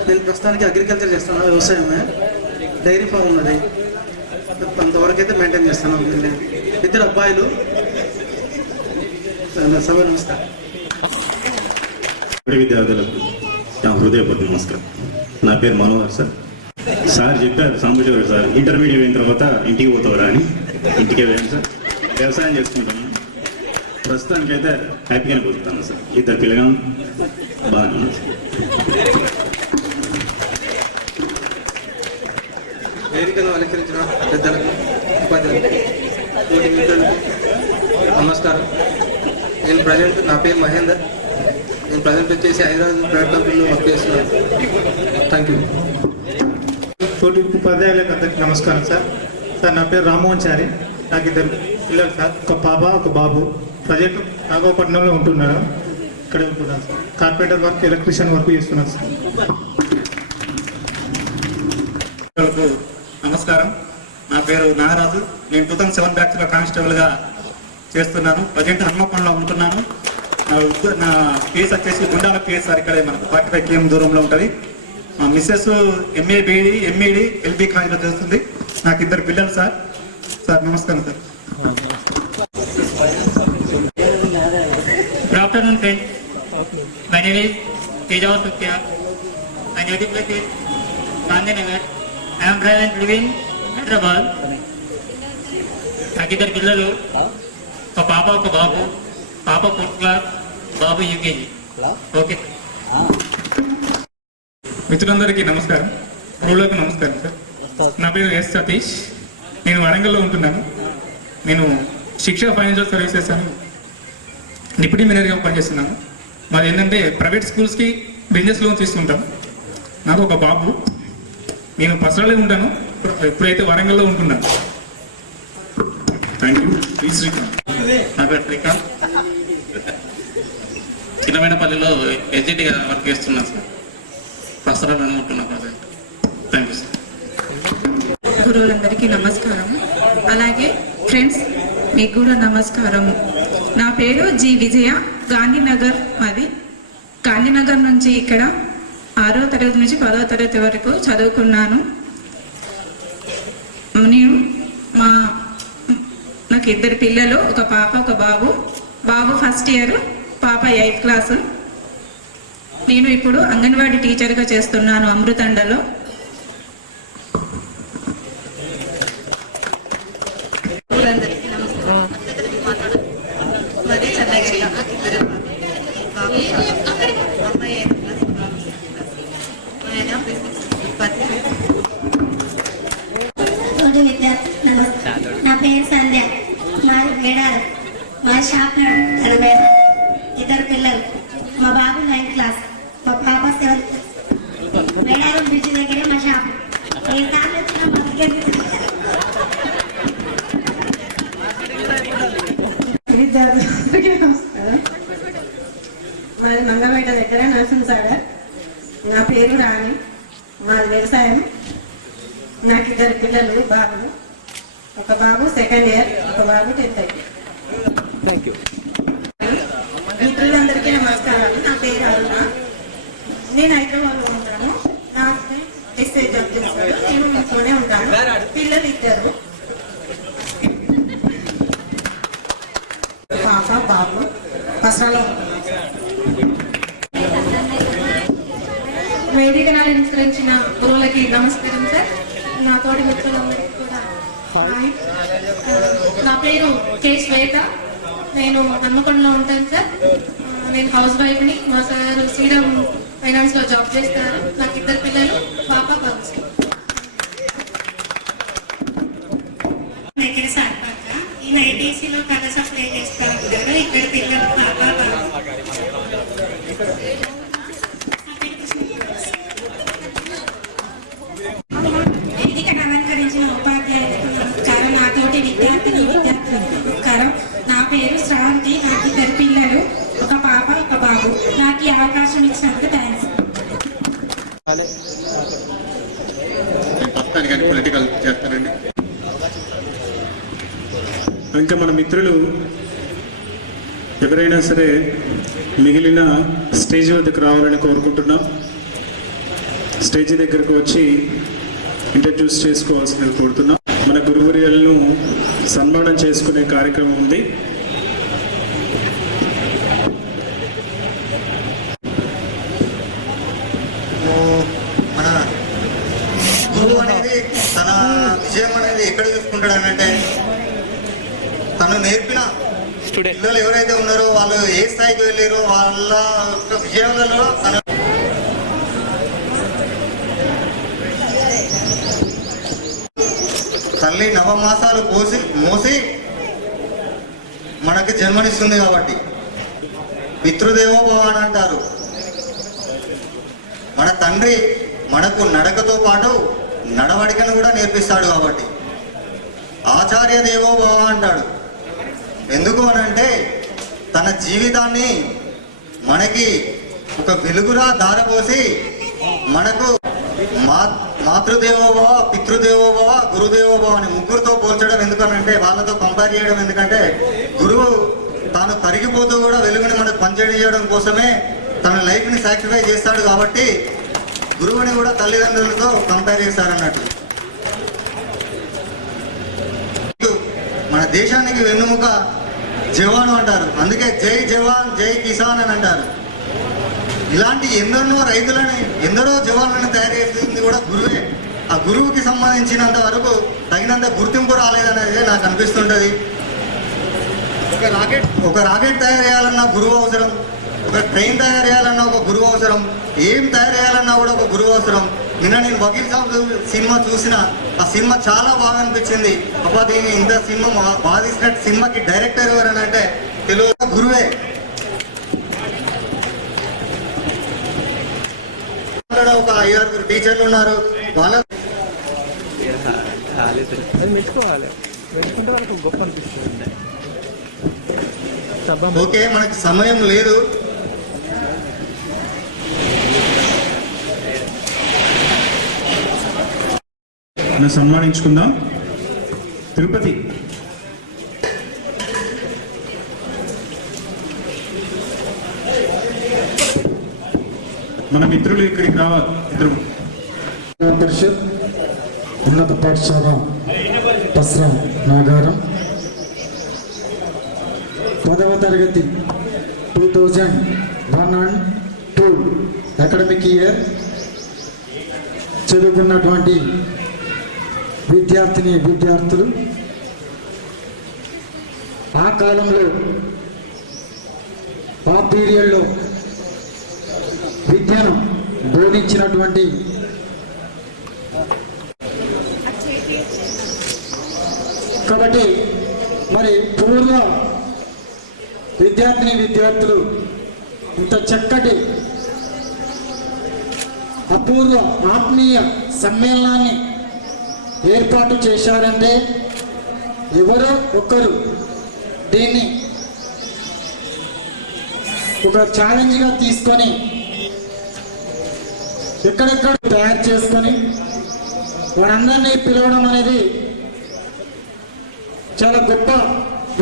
నేను ప్రస్తుతానికి అగ్రికల్చర్ చేస్తాను, వ్యవసాయమే. డైరీ ఫామ్ ఉన్నది, అంతవరకు అయితే మెయింటైన్ చేస్తాను. 2 అబ్బాయిలు. సభ నమస్కారం. విద్యార్థులకు నా హృదయపూర్వక నమస్కారం. నా పేరు మనోహర్ సార్. సార్ చెప్పారు, సాంబశివరావు సార్, ఇంటర్మీడియట్ అయిన తర్వాత ఇంటికి పోతావరా అని. ఇంటికే వెళ్ళాను సార్. వ్యవసాయం చేసుకుంటాను. ప్రస్తుతానికి అయితే హ్యాపీగానే బతుకుతాను సార్. 2 పిల్లగా బాగానే ఉన్నాను సార్. వేదికను అలంకరించిన పెద్దలకు, ఉపాధ్యాయులకు, తోటి మిత్రులకు నమస్కారం. నేను ప్రజెంట్, నా పేరు మహేందర్. నేను ప్రజెంట్ వచ్చేసి హైదరాబాద్ ప్రైవేట్ కంపెనీలో వర్క్ చేస్తున్నాను. Thank you. తోటి ఉపాధ్యాయులకు అందరికీ నమస్కారం సార్. సార్, నా పేరు రామ్మోహన్ చారి. నాకు 2 పిల్లలు సార్, ఒక పాప ఒక బాబు. ప్రజెంట్ నాగోపట్నంలో ఉంటున్నాను. ఇక్కడే ఉంటున్నాను sir. Carpenter work, electrician work చేస్తున్నాను సార్. నమస్కారం. నా పేరు నాగరాజు. నేను 2007 బ్యాచ్లో కానిస్టేబుల్గా చేస్తున్నాను. ప్రజెంట్ హన్మకొండలో ఉంటున్నాను. నా ప్లేస్ వచ్చేసి గుండాల ప్లేస్ సార్. ఇక్కడే మనకు 45 km దూరంలో ఉంటుంది. మా Mrs MA BEd MEd LB కాలేజ్లో చేస్తుంది. నాకు 2 పిల్లలు సార్. సార్ నమస్కారం sir. Good afternoon, friends. My name is Tejav Sukhya. My native place is Gandhinagar. I am present living in Hyderabad. నాకు 2 పిల్లలు, ఒక పాప ఒక బాబు. పాప 4th క్లాస్, బాబు యూకేజీ. ఓకే. మిత్రులందరికీ నమస్కారం. గురువులకు నమస్కారం సార్. నా పేరు ఎస్ సతీష్. నేను వరంగల్లో ఉంటున్నాను. నేను శిక్ష ఫైనాన్షియల్ సర్వీసెస్ అని డిప్యూటీ మేనేజర్గా పనిచేస్తున్నాను. మాది ఏంటంటే ప్రైవేట్ స్కూల్స్కి బిజినెస్ లోన్స్ ఇస్తుంటాం. నాకు ఒక బాబు. నేను పసరాలే ఉంటాను, ఇప్పుడైతే వరంగల్లో ఉంటున్నాను. Thank you. శ్రీకాంత్. నా పేరు శ్రీకాంత్. చిన్నమైనపల్లిలో ఎస్జిటిగా వర్క్ చేస్తున్నాను సార్. ప్రస్తుతం అనుకుంటున్నాను ప్రజెంట్. Thank you sir. గురువులందరికీ నమస్కారం. అలాగే ఫ్రెండ్స్, మీకు కూడా నమస్కారం. నా పేరు జి విజయ. గాంధీనగర్ మాది. గాంధీనగర్ నుంచి ఇక్కడ 6వ తరగతి నుంచి 10వ తరగతి వరకు చదువుకున్నాను. నాకు 2 పిల్లలు, ఒక పాప ఒక బాబు. బాబు ఫస్ట్ ఇయర్, పాప 8th క్లాసు. నేను ఇప్పుడు అంగన్వాడీ టీచర్గా చేస్తున్నాను అమృతండలో. నా పేరు సంధ్య. మాది మేడారం. మా షాప్ 80. 2 పిల్లలు. మా బాబు 9th క్లాస్, మా పాప 7th క్లాస్. మేడారం బ్రిడ్జ్ దగ్గరే మా షాప్. ఏ సార్లు వచ్చినా మా దగ్గర విద్యార్థులకి నమస్కారం. మాది మంగపేట దగ్గర నరసింహసాగర్. నా పేరు రాణి. మాది వ్యవసాయం. నాకు 2 పిల్లలు, బాబులు. ఒక బాబు 2nd ఇయర్, ఒక బాబు 10th ఇయర్. Thank you. మిత్రులందరికీ నమస్కారాలు. నా పేరు అరుణ. నేను హైదరాబాద్లో ఉంటాను. నా హస్బెండ్ ఎస్ఐ జాబ్ చేస్తాడు. నేను ఇంట్లోనే ఉంటాను. పిల్లలు 2, పాప బాబు. పసరాలో వేదికను అలంకరించిన గురువులకి నమస్కారం సార్. నా తోటి మిత్రులందరికీ కూడా హాయ్. నా పేరు కే శ్వేత. నేను హన్మకొండలో ఉంటాను సార్. నేను హౌస్ వైఫ్ని. మా సార్ శ్రీరామ్ ఫైనాన్స్లో జాబ్ చేస్తారు. నాకు 2 పిల్లలు, పాప బాబు. దగ్గర సార్ ఈ ఐటీసీలో కథ సప్లై ప్లే చేస్తారు కదా ఇక్కడ పిల్లలు చాలా వేదికను అలంకరించిన ఉపాధ్యాయులకు నమస్కారం. నాతోటి విద్యార్థులకు నమస్కారం. నా పేరు శ్రావంతి. నాకు 2 పిల్లలు, ఒక పాప ఒక బాబు. నాకు ఈ అవకాశం ఇచ్చినందుకు థ్యాంక్స్. పొలిటికల్ చేస్తానండి. ఇంకా మన మిత్రులు ఎవరైనా సరే మిగిలిన స్టేజ్ వద్దకు రావాలని కోరుకుంటున్నాం. స్టేజ్ దగ్గరకు వచ్చి ఇంట్రడ్యూస్ చేసుకోవాల్సింది కోరుతున్నాం. మన గురువర్యులను సన్మానం చేసుకునే కార్యక్రమం ఉంది. మన గురువు అనేది తన విజయం అనేది ఎక్కడ చూసుకుంటాడనంటే తను నేర్పిన పిల్లలు ఎవరైతే ఉన్నారో వాళ్ళు ఏ స్థాయికి వెళ్ళారో వాళ్ళ విజయాలలో తన తల్లి నవమాసాలు మోసి మనకి జన్మనిస్తుంది కాబట్టి పితృదేవోభవ అని అంటారు. మన తండ్రి మనకు నడకతో పాటు నడవడికను కూడా నేర్పిస్తాడు కాబట్టి ఆచార్య దేవోభవ అంటాడు. ఎందుకు అనంటే తన జీవితాన్ని మనకి ఒక వెలుగురా దారపోసి మనకు మాతృదేవోభవ, పితృదేవోభవ, గురుదేవోభవ అని ముగ్గురుతో పోల్చడం ఎందుకనంటే, వాళ్ళతో కంపేర్ చేయడం ఎందుకంటే, గురువు తాను కరిగిపోతూ కూడా వెలుగుని మనకు పంచజేయడం కోసమే తన లైఫ్ని సాక్రిఫై చేస్తాడు కాబట్టి గురువుని కూడా తల్లిదండ్రులతో కంపేర్ చేస్తారన్నట్టు. మన దేశానికి వెన్నుముక జవాను అంటారు. అందుకే జై జవాన్ జై కిసాన్ అని అంటారు. ఇలాంటి ఎందరో రైతులని ఎందరో జవాన్లను తయారు చేసింది కూడా గురువే. ఆ గురువుకి సంబంధించినంత వరకు తగినంత గుర్తింపు రాలేదనేది నాకు అనిపిస్తుంటది. ఒక రాకెట్ తయారు చేయాలన్నా గురువు అవసరం, ఒక ట్రైన్ తయారు చేయాలన్నా ఒక గురువు అవసరం, ఏం తయారు చేయాలన్నా కూడా ఒక గురువు అవసరం. నిన్న నేను వకీల్ సాబ్ సినిమా చూసిన, ఆ సినిమా చాలా బాగా అనిపించింది. అబ్బా దీన్ని ఇంత సినిమా బాగా తీసినట్టు సినిమాకి డైరెక్టర్ ఎవరని అంటే తెలుగు గురువే. ఒక 5-6 టీచర్లు ఉన్నారు. వాళ్ళ మెచ్చుకోవాలి, మెచ్చుకుంటే వాళ్ళకి గొప్ప అనిపిస్తుంది. ఓకే, మనకి సమయం లేదు. మనం సన్మానించుకుందాం. తిరుపతి మన మిత్రులు ఇక్కడికి రావాలి. ఇద్దరు పరిషత్ ఉన్నత పాఠశాల పస్రా నాగారం 10వ తరగతి 2001-2 అకాడమిక్ ఇయర్ చదువుకున్నటువంటి విద్యార్థులు ఆ కాలంలో ఆ పీరియడ్లో విద్యను బోధించినటువంటి కాబట్టి మరి పూర్వ విద్యార్థులు ఇంత చక్కటి అపూర్వ ఆత్మీయ సమ్మేళనాన్ని ఏర్పాటు చేశారంటే ఎవరో ఒకరు దీన్ని ఒక ఛాలెంజ్గా తీసుకొని ఎక్కడెక్కడ తయారు చేసుకొని వారందరినీ పిలవడం అనేది చాలా గొప్ప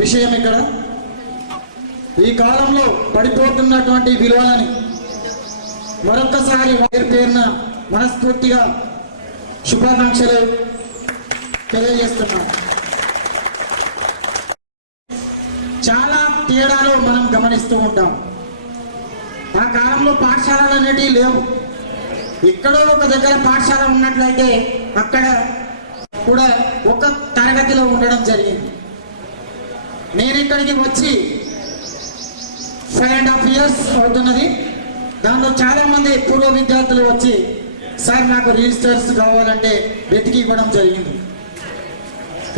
విషయం. ఇక్కడ ఈ కాలంలో పడిపోతున్నటువంటి విలువలని మరొక్కసారి వారి పేరున మనస్ఫూర్తిగా శుభాకాంక్షలు తెలియజేస్తున్నాం. చాలా తేడాలు మనం గమనిస్తూ ఉంటాం. ఆ కాలంలో పాఠశాలలు అనేటివి లేవు. ఎక్కడో ఒక దగ్గర పాఠశాల ఉన్నట్లయితే అక్కడ కూడా ఒక తరగతిలో ఉండడం జరిగింది. నేను ఇక్కడికి వచ్చి 5.5 years అవుతున్నది. దాంట్లో చాలా మంది పూర్వ విద్యార్థులు వచ్చి సార్ నాకు రిజిస్టర్స్ కావాలంటే వెతికి ఇవ్వడం జరిగింది.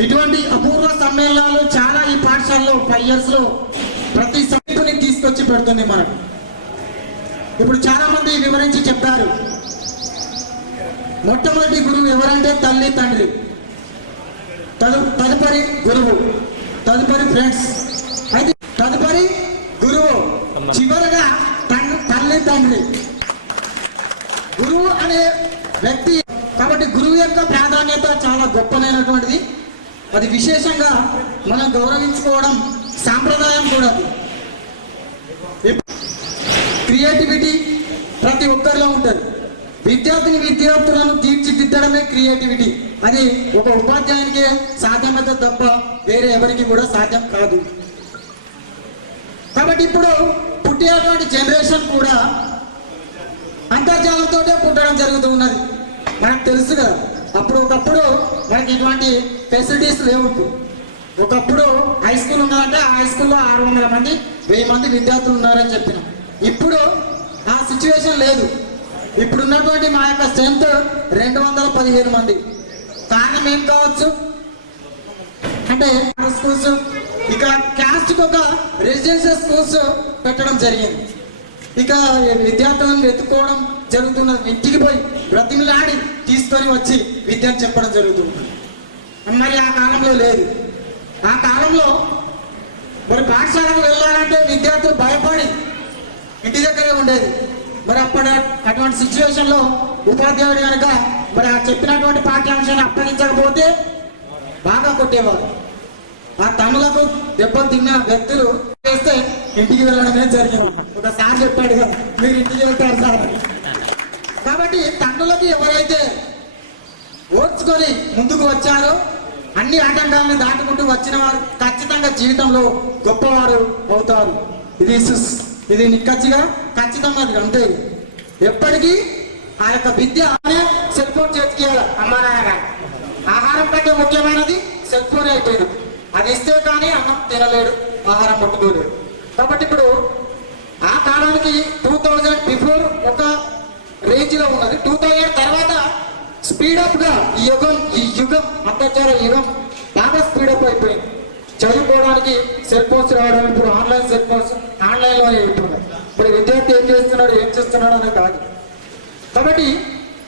ఇటువంటి అపూర్వ సమ్మేళనాలు చాలా ఈ పాఠశాలలో 5 years లో ప్రతి సభ్యుని తీసుకొచ్చి పెడుతుంది మనకు. ఇప్పుడు చాలా మంది వివరించి చెప్పారు. మొట్టమొదటి గురువు ఎవరంటే తల్లి తండ్రి, తదుపరి గురువు, తదుపరి ఫ్రెండ్స్, అయితే తదుపరి గురువు, చివరగా తల్లి తండ్రి. గురువు అనే వ్యక్తి కాబట్టి గురువు యొక్క ప్రాధాన్యత చాలా గొప్పనైనటువంటిది. అది విశేషంగా మనం గౌరవించుకోవడం సాంప్రదాయం కూడా. క్రియేటివిటీ ప్రతి ఒక్కరిలో ఉంటుంది. విద్యార్థులను తీర్చిదిద్దడమే క్రియేటివిటీ. అది ఒక ఉపాధ్యాయునికే సాధ్యమైతే తప్ప వేరే ఎవరికి కూడా సాధ్యం కాదు. కాబట్టి ఇప్పుడు పుట్టేటువంటి జనరేషన్ కూడా అంతర్జాలంతో పుట్టడం జరుగుతున్నది. మనకు తెలుసు కదా, ఒకప్పుడు మనకి ఇటువంటి ఫెసిలిటీస్ లేవు. ఒకప్పుడు హై స్కూల్ ఉన్నదంటే ఆ హై స్కూల్లో 600 మంది 1000 మంది విద్యార్థులు ఉన్నారని చెప్పినాం. ఇప్పుడు ఆ సిచ్యువేషన్ లేదు. ఇప్పుడున్నటువంటి మా యొక్క స్ట్రెంత్ 215 మంది. కారణం ఏం కావచ్చు అంటే స్కూల్స్, ఇక క్యాస్ట్కి ఒక రెసిడెన్షియల్ స్కూల్స్ పెట్టడం జరిగింది. ఇక విద్యార్థులను వెతుక్కోవడం జరుగుతున్నది. ఇంటికి పోయి బ్రతిమిలాడి తీసుకొని వచ్చి విద్యను చెప్పడం జరుగుతుంది. మరి ఆ కాలంలో లేదు. ఆ కాలంలో మరి పాఠశాలకు వెళ్ళాలంటే విద్యార్థులు భయపడి ఇంటి దగ్గరే ఉండేది. మరి అటువంటి సిచ్యువేషన్ లో ఉపాధ్యాయుడు కనుక మరి ఆ చెప్పినటువంటి పాఠ్యాంశాన్ని అప్పగించకపోతే బాగా కొట్టేవారు. ఆ తమ్ములకు దెబ్బలు తిన్న వ్యక్తులు చేస్తే ఇంటికి వెళ్ళడమే జరిగింది. ఒకసారి చెప్పాడు కదా, మీరు ఇంటికి వెళ్తారు సార్. కాబట్టి తండ్రులకి ఎవరైతే ఓర్చుకొని ముందుకు వచ్చారో, అన్ని ఆటంకాలను దాటుకుంటూ వచ్చిన వారు ఖచ్చితంగా జీవితంలో గొప్పవారు అవుతారు. ఇది నిక్కచ్చిగా ఖచ్చితంగా అంతే. ఎప్పటికీ ఆ యొక్క విద్య సెల్ ఫోన్ చేతికేయాలి. అమ్మా నాన్న ఆహారం కంటే ముఖ్యమైనది సెల్ ఫోన్ అయిపోయింది. అది ఇస్తే కానీ అన్నం తినలేడు, ఆహారం పట్టుకోలేడు. కాబట్టి ఇప్పుడు ఆ కాలానికి 2000 బిఫోర్ ఒక రేంజ్ లో ఉన్నది. 2000 తర్వాత స్పీడప్ గా ఈ యుగం అంతర్జాల యుగం బాగా స్పీడప్ అయిపోయింది. చదువుకోవడానికి సెల్ ఫోన్స్ రావడం, ఇప్పుడు ఆన్లైన్ సెల్ ఫోన్స్ ఆన్లైన్ లోనే ఉంటున్నాయి. ఇప్పుడు విద్యార్థి ఏం చేస్తున్నాడు ఏం చేస్తున్నాడు అనేది కాదు. కాబట్టి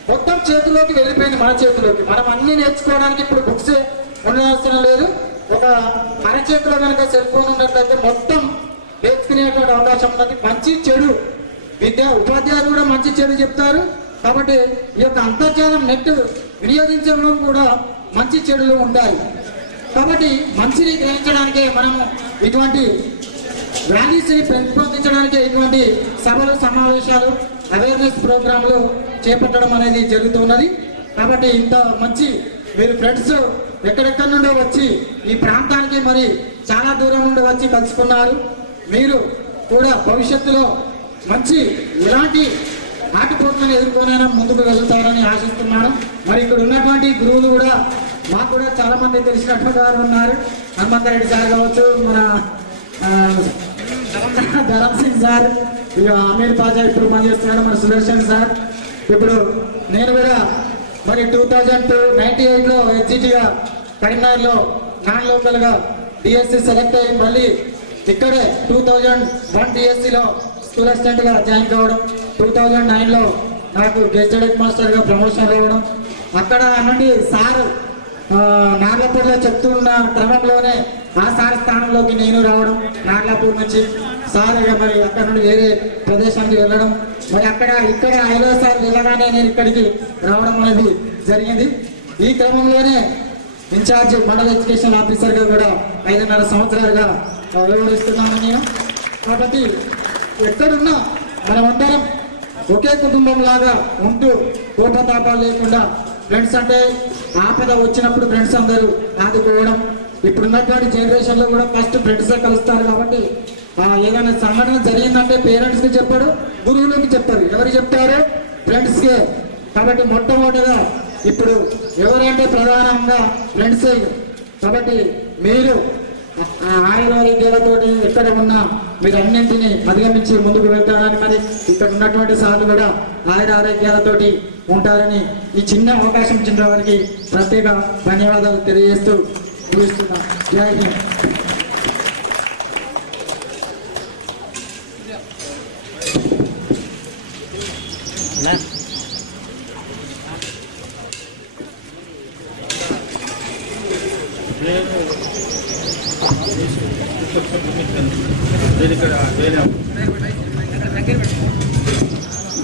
మొత్తం చేతిలోకి వెళ్ళిపోయింది, మన చేతిలోకి. మనం అన్ని నేర్చుకోవడానికి ఇప్పుడు బుక్స్ ఉండవలసిన లేదు. ఒక అరచేతిలో కనుక సెల్ ఫోన్ ఉన్నట్లయితే మొత్తం నేర్చుకునేటువంటి అవకాశం ఉన్నది. మంచి చెడు ఉపాధ్యాయులు కూడా మంచి చెడు చెప్తారు. కాబట్టి ఈ యొక్క అంతర్జాలం నెట్ వినియోగించడం కూడా మంచి చెడులు ఉంటాయి. కాబట్టి మంచిని గ్రహించడానికే మనము ఇటువంటి వాల్యూస్ ని పెంపొందించడానికి ఇటువంటి సభలు, సమావేశాలు, అవేర్నెస్ ప్రోగ్రాంలు చేపట్టడం అనేది జరుగుతున్నది. కాబట్టి ఇంత మంచి మీరు ఫ్రెండ్స్ ఎక్కడెక్కడి నుండో వచ్చి ఈ ప్రాంతానికి మరి చాలా దూరం నుండి వచ్చి కలుసుకున్నారు. మీరు కూడా భవిష్యత్తులో మంచి ఇలాంటి ఆటపోట్లను ఎదుర్కొనైనా ముందుకు వెళ్తారని ఆశిస్తున్నాను. మరి ఇక్కడ ఉన్నటువంటి గురువులు కూడా మాకు కూడా చాలా మంది తెలిసినటువంటి వారు ఉన్నారు. హనుమంతరెడ్డి సార్ కావచ్చు, మన ధరమ్ సింగ్ సార్, ఇక అమీర్ పాజా ఇప్పుడు పనిచేస్తున్నాడు, మన సుదర్శన్ సార్. ఇప్పుడు నేను కూడా మరి 2098లో హెచ్జిటిగా కరీంనగర్లో నాన్ లోకల్గా డిఎస్సి సెలెక్ట్ అయ్యి మళ్ళీ ఇక్కడే 2001 డిఎస్సిలో స్కూల్ అసిస్టెంట్గా జాయిన్ కావడం, 2009లో నాకు గెస్టెడ్ హెడ్ మాస్టర్గా ప్రమోషన్ రావడం, అక్కడ నుండి సార్ నార్లాపూర్లో చెప్తున్న క్రమంలోనే ఆ సార్ స్థానంలోకి నేను రావడం, నార్లాపూర్ నుంచి సార్ మరి అక్కడ నుండి వేరే ప్రదేశానికి వెళ్ళడం, మరి ఇక్కడ 5వ సార్ వెళ్ళగానే నేను ఇక్కడికి రావడం అనేది జరిగింది. ఈ క్రమంలోనే ఇన్ఛార్జ్ మండల ఎడ్యుకేషన్ ఆఫీసర్గా కూడా 5.5 సంవత్సరాలుగా వ్యవహరిస్తున్నాను నేను. కాబట్టి ఎక్కడున్నా మనమందరం ఒకే కుటుంబం లాగా ఉంటూ కోపతాపాలు లేకుండా, ఫ్రెండ్స్ అంటే ఆపద వచ్చినప్పుడు ఫ్రెండ్స్ అందరూ ఆదుకోవడం. ఇప్పుడున్నటువంటి జనరేషన్లో కూడా ఫస్ట్ ఫ్రెండ్సే కలుస్తారు. కాబట్టి ఏదైనా సంఘటన జరిగిందంటే పేరెంట్స్కి చెప్పడు, గురువులకి చెప్తారు. ఎవరు చెప్తారు? ఫ్రెండ్స్కే. కాబట్టి మొట్టమొదటిగా ఇప్పుడు ఎవరంటే ప్రధానంగా ఫ్రెండ్సే. కాబట్టి మీరు ఆయుర్వేదాలతో ఎక్కడ ఉన్నా మీరు అన్నింటినీ అధిగమించి ముందుకు వెళ్తారని, మరి ఇక్కడ ఉన్నటువంటి సార్లు కూడా ఆరోగ్యాలతోటి ఉంటారని ఈ చిన్న అవకాశం ఇచ్చిన వారికి ప్రత్యేక ధన్యవాదాలు తెలియజేస్తూ చూపిస్తున్నా. జై హింద్.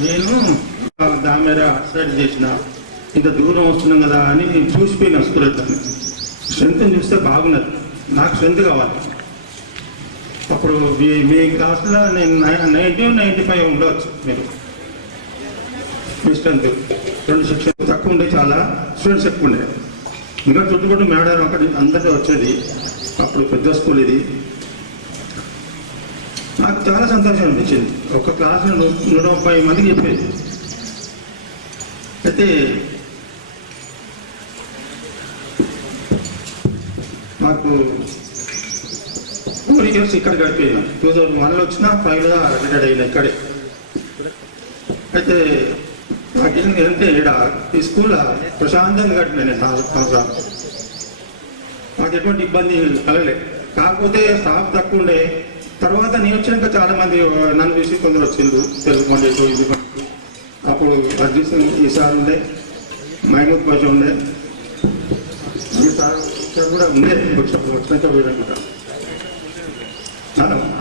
నేను దామేరా సెట్ చేసిన ఇంత దూరం వస్తున్నాం కదా అని చూసిపోయిన స్కూల్ దాన్ని స్ట్రెంత్ చూస్తే బాగున్నది, నాకు స్ట్రెంత్ కావాలి. అప్పుడు మీ క్లాస్లో నేను 90-95 ఉండవచ్చు. మీరు మీ స్ట్రెంత్ 2 సెక్షన్ తక్కువ ఉండే, చాలా స్టూడెంట్స్ ఎక్కువ ఉండే. ఇంకా చుట్టుపక్కల మేడం అక్కడ అందరితో వచ్చేది. అప్పుడు పెద్ద స్కూల్ ఇది. నాకు చాలా సంతోషం అనిపించింది. ఒక క్లాస్లో 130 మందికి చెప్పేది. అయితే నాకు 4 ఇయర్స్ ఇక్కడ గడిపోయినా. 2001లో వచ్చినా 5లో రిటైర్డ్ అయినా ఇక్కడే. అయితే నాకేంటి అంటే ఇక్కడ ఈ స్కూల్లో ప్రశాంతంగా గడిపినా నేను 4 సంవత్సరాలు. నాకు ఎటువంటి ఇబ్బంది కలగలేదు. కాకపోతే స్టాఫ్ తక్కువ ఉండే. తర్వాత నేను వచ్చినాక చాలా మంది నన్ను చూసి కొందరు వచ్చిండు, తెలుగు పండితులు ఇది పండితులు. అప్పుడు అర్జీత్ ఈ సార్ ఉండే, మహమూద్ బాషా ఉండే, ఈ సార్ కూడా ఉండే. వచ్చినాక వీడనుకుంటా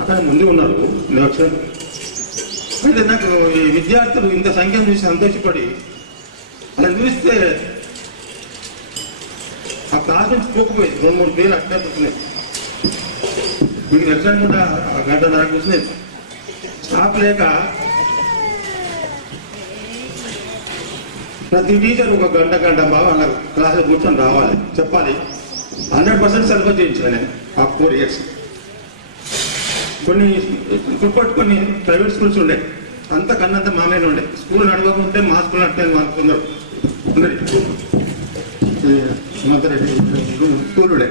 అక్కడ ముందు ఉన్నారు. నేను వచ్చాను. అయితే నాకు ఈ విద్యార్థులు ఇంత సంఖ్యను చూసి సంతోషపడి అలా చూస్తే ఆ క్లాస్ నుంచి పోకపోయింది. 2-3 వేలు అట్లే పోతున్నాయి. మీకు ఎగ్జామ్ కూడా 1 గంట దాకా కూర్చునేది. స్టాఫ్ లేక ప్రతి టీచర్ ఒక గంట బాగా అలా క్లాసులో కూర్చొని రావాలి, చెప్పాలి. 100% సిలబస్ చేయించాను నేను ఆ 4 ఇయర్స్. కొన్ని కొన్ని ప్రైవేట్ స్కూల్స్ ఉండే, అంత కన్నంత మామూలు ఉండే. స్కూల్ నడవకుంటే మా స్కూల్ నడిపే కొందరు స్కూల్ ఉండే.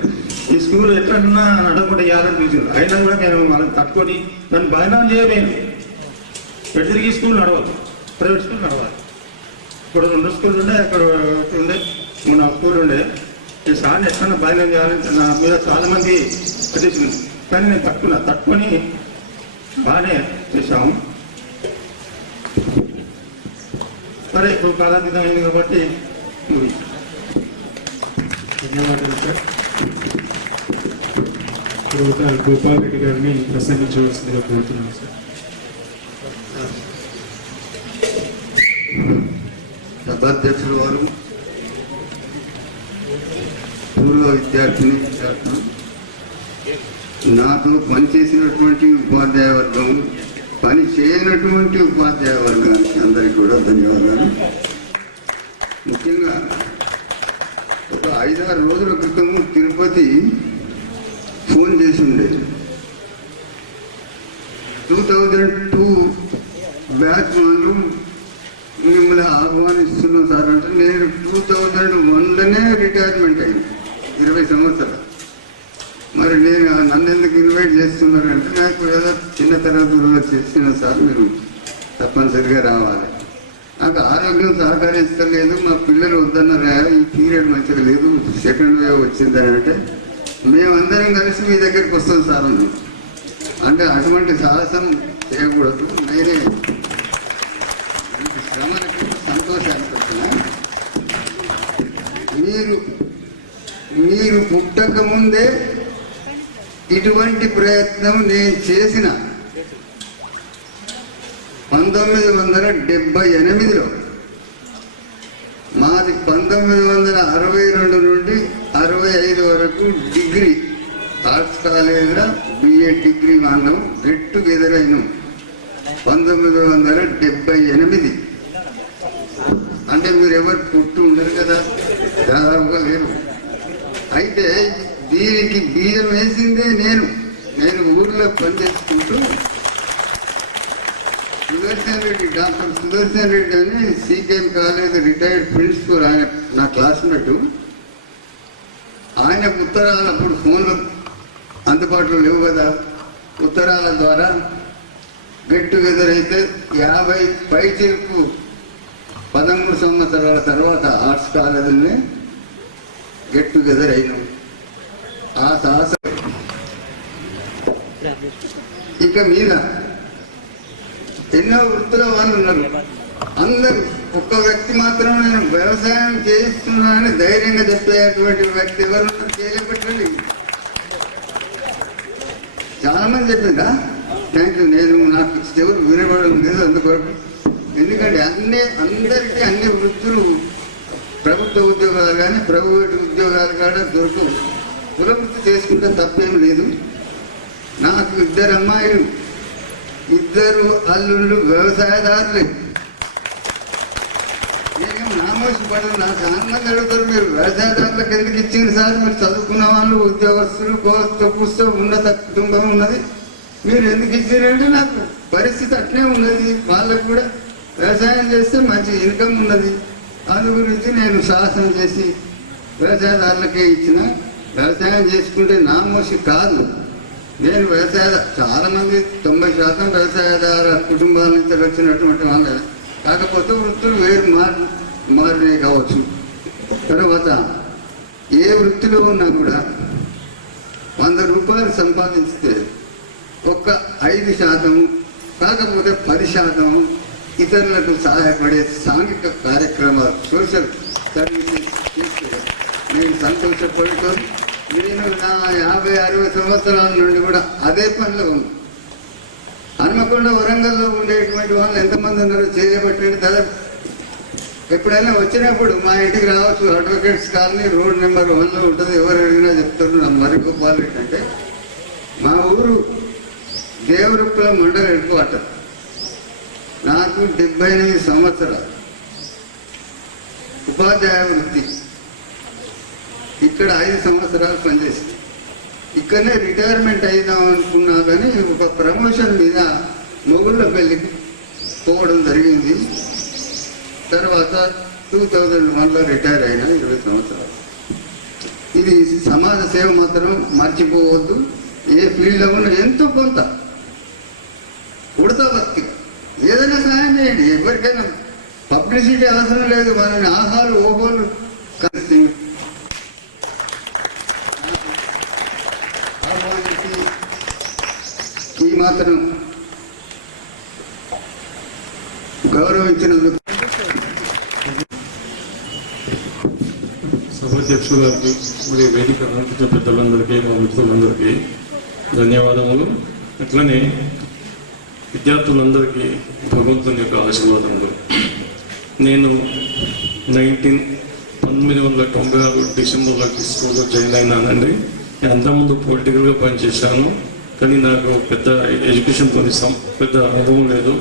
ఈ స్కూల్ ఎట్లన్నా నడవకుండా వేయాలని చూసారు. అయినా కూడా నేను వాళ్ళని తట్టుకొని నన్ను బయనం చేయలేను. తిరిగి స్కూల్ నడవాలి, ప్రైవేట్ స్కూల్ నడవాలి. ఇప్పుడు 2 స్కూల్ ఉండే, అక్కడ ఉండే 3 స్కూల్ ఉండే. ఈ సార్ని ఎట్లన్నా బయనం చేయాలని నా మీద చాలా మంది పట్టించింది. కానీ నేను తట్టుకొని బాగానే చేశాము. సరే, ఇప్పుడు కాలాతీతం అయింది కాబట్టి ధన్యవాదాలు సార్. తర్వాత గోపాల్ రెడ్డి గారిని ప్రసంగించవలసిందిగా కోరుతున్నాను సార్. సభాధ్యక్షుల వారు, పూర్వ విద్యార్థిని విద్యార్థులు, నాతో పనిచేసినటువంటి ఉపాధ్యాయ వర్గం, పని చేయనటువంటి ఉపాధ్యాయ వర్గానికి అందరికీ కూడా ధన్యవాదాలు. ముఖ్యంగా ఒక 5-6 రోజుల క్రితము తిరుపతి ఫోన్ చేసి ఉండేది. 2002 బ్యాచ్ వాళ్ళు మిమ్మల్ని ఆహ్వానిస్తున్నాం సార్ అంటే, నేను 2001లోనే రిటైర్మెంట్ అయింది, 20 సంవత్సరాలు. మరి నేను నన్ను ఎందుకు ఇన్వైట్ చేస్తున్నారంటే, నాకు ఏదో చిన్న తరగతుల్లో చేసిన సార్ మీరు తప్పనిసరిగా రావాలి. నాకు ఆరోగ్యం సహకరిస్తలేదు, మా పిల్లలు వద్దన్నారా, ఈ పీరియడ్ మంచిగా లేదు, సెకండ్ వేవ్ వచ్చిందని అంటే, మేమందరం కలిసి మీ దగ్గరికి వస్తాం సార్ అన్నాం. అంటే అటువంటి సాహసం చేయకూడదు. నేనే శ్రమలకు సంతోషానికి వచ్చిన మీరు పుట్టక ముందే ఇటువంటి ప్రయత్నం నేను చేసిన 1978లో. మాది 1962 నుండి 65 వరకు డిగ్రీ ఆర్ట్స్ కాలేజీలో బిఏ డిగ్రీ వాళ్ళం గెట్ టుగెదర్ అయినాం 1978. అంటే మీరు ఎవరు పుట్టి ఉండరు కదా, దాదాపుగా లేరు. అయితే దీనికి బీజం వేసిందే నేను ఊర్లో పనిచేసుకుంటూ డాక్టర్ సుదర్శన్ రెడ్డి అని సికేఎం కాలేజ్ రిటైర్డ్ ప్రిన్సిపల్, ఆయన నా క్లాస్మేట్. ఆయనకు ఉత్తరాలు, అప్పుడు ఫోన్లు అందుబాటులో లేవు కదా, ఉత్తరాల ద్వారా గెట్ టుగెదర్ అయితే 50 పైచిలకు 13 సంవత్సరాల తర్వాత ఆర్ట్స్ కాలేజీని గెట్ టుగెదర్ అయినాం. ఇక మీద ఎన్నో వృత్తుల వాళ్ళు ఉన్నారు. అందరూ ఒక్క వ్యక్తి మాత్రం నేను వ్యవసాయం చేయిస్తున్నానని ధైర్యంగా చెప్పేటువంటి వ్యక్తి ఎవరు చేయలేబట్టండి. చాలా మంది చెప్పిందా? Thank you. నేను నాకు ఎవరు వినబడడం లేదు అందుకొరకు. ఎందుకంటే అందరికీ అన్ని వృత్తులు ప్రభుత్వ ఉద్యోగాలు కానీ ప్రైవేట్ ఉద్యోగాలు కూడా దొరకవు. కులవృత్తి చేసుకుంటే తప్పేం లేదు. నాకు 2 అమ్మాయిలు, 2 అల్లుళ్ళు వ్యవసాయదారులే. నేనేం నామోషి పడదు. నాకు ఆనందంగా అడుగుతారు, మీరు వ్యవసాయదారులకు ఎందుకు ఇచ్చింది సార్? మీరు చదువుకున్న వాళ్ళు, ఉద్యోగస్తులు, కూర్చో ఉన్నత కుటుంబం ఉన్నది, మీరు ఎందుకు ఇచ్చారంటే నాకు పరిస్థితి అట్లే ఉన్నది. వాళ్ళకు కూడా వ్యవసాయం చేస్తే మంచి ఇన్కమ్ ఉన్నది. అందు గురించి నేను శాసనం చేసి వ్యవసాయదారులకే ఇచ్చిన. వ్యవసాయం చేసుకుంటే నామోషి కాదు. నేను చాలా మంది 90% వ్యవసాయదార కుటుంబాల నుంచి వచ్చినటువంటి వాళ్ళ. కాకపోతే వృత్తులు వేరు మారినాయి కావచ్చు. తర్వాత ఏ వృత్తిలో ఉన్నా కూడా 100 రూపాయలు సంపాదించితే ఒక్క 5% కాకపోతే 10% ఇతరులకు సహాయపడే సాంఘిక కార్యక్రమాలు, సోషల్ సర్వీసెస్ చేస్తే నేను సంతోషపడుతూ, నేను నా 50-60 సంవత్సరాల నుండి కూడా అదే పనిలో ఉంది. హనుమకొండ, వరంగల్లో ఉండేటువంటి వాళ్ళు ఎంతమంది ఉన్నారో చేయబట్టండి. దాదాపు ఎప్పుడైనా వచ్చినప్పుడు మా ఇంటికి రావచ్చు. అడ్వకేట్స్ కాలనీ రోడ్ నెంబర్ 1లో ఉంటుంది. ఎవరు అడిగినా చెప్తారు. నా మరిగోపాల్ రెడ్డి అంటే మా ఊరు దేవరుప్పుల మండల హెడ్ క్వార్టర్. నాకు 78 సంవత్సరాలు. ఉపాధ్యాయ వృత్తి. ఇక్కడ 5 సంవత్సరాలు పనిచేసింది. ఇక్కడనే రిటైర్మెంట్ అయిదాం అనుకున్నా కానీ ఒక ప్రమోషన్ మీద మొగుళ్ళ పెళ్ళికి పోవడం జరిగింది. తర్వాత 2001లో రిటైర్ అయినా 20 సంవత్సరాలు. ఇది సమాజ సేవ మాత్రం మర్చిపోవద్దు. ఏ ఫీల్డ్లో ఉన్న ఎంతో కొంత ఉడతా భక్తిగా ఏదైనా సహాయం చేయండి. ఎవరికైనా పబ్లిసిటీ అవసరం లేదు. మనని ఓహోలు కలిసి ఈ మాత్రం గౌరవించినందుకు సభాధ్యక్షులు గారికి, మరి వేదిక అలంకరించిన పెద్దలందరికీ, మా మిత్రులందరికీ ధన్యవాదములు. అట్లనే విద్యార్థులందరికీ భగవంతుని యొక్క ఆశీర్వాదములు. నేను 1996 డిసెంబర్లో స్కూల్లో జాయిన్ అయినానండి. నేను అంతకుముందు పొలిటికల్గా పనిచేశాను, కానీ నాకు పెద్ద ఎడ్యుకేషన్తో పెద్ద అనుభవం లేదు.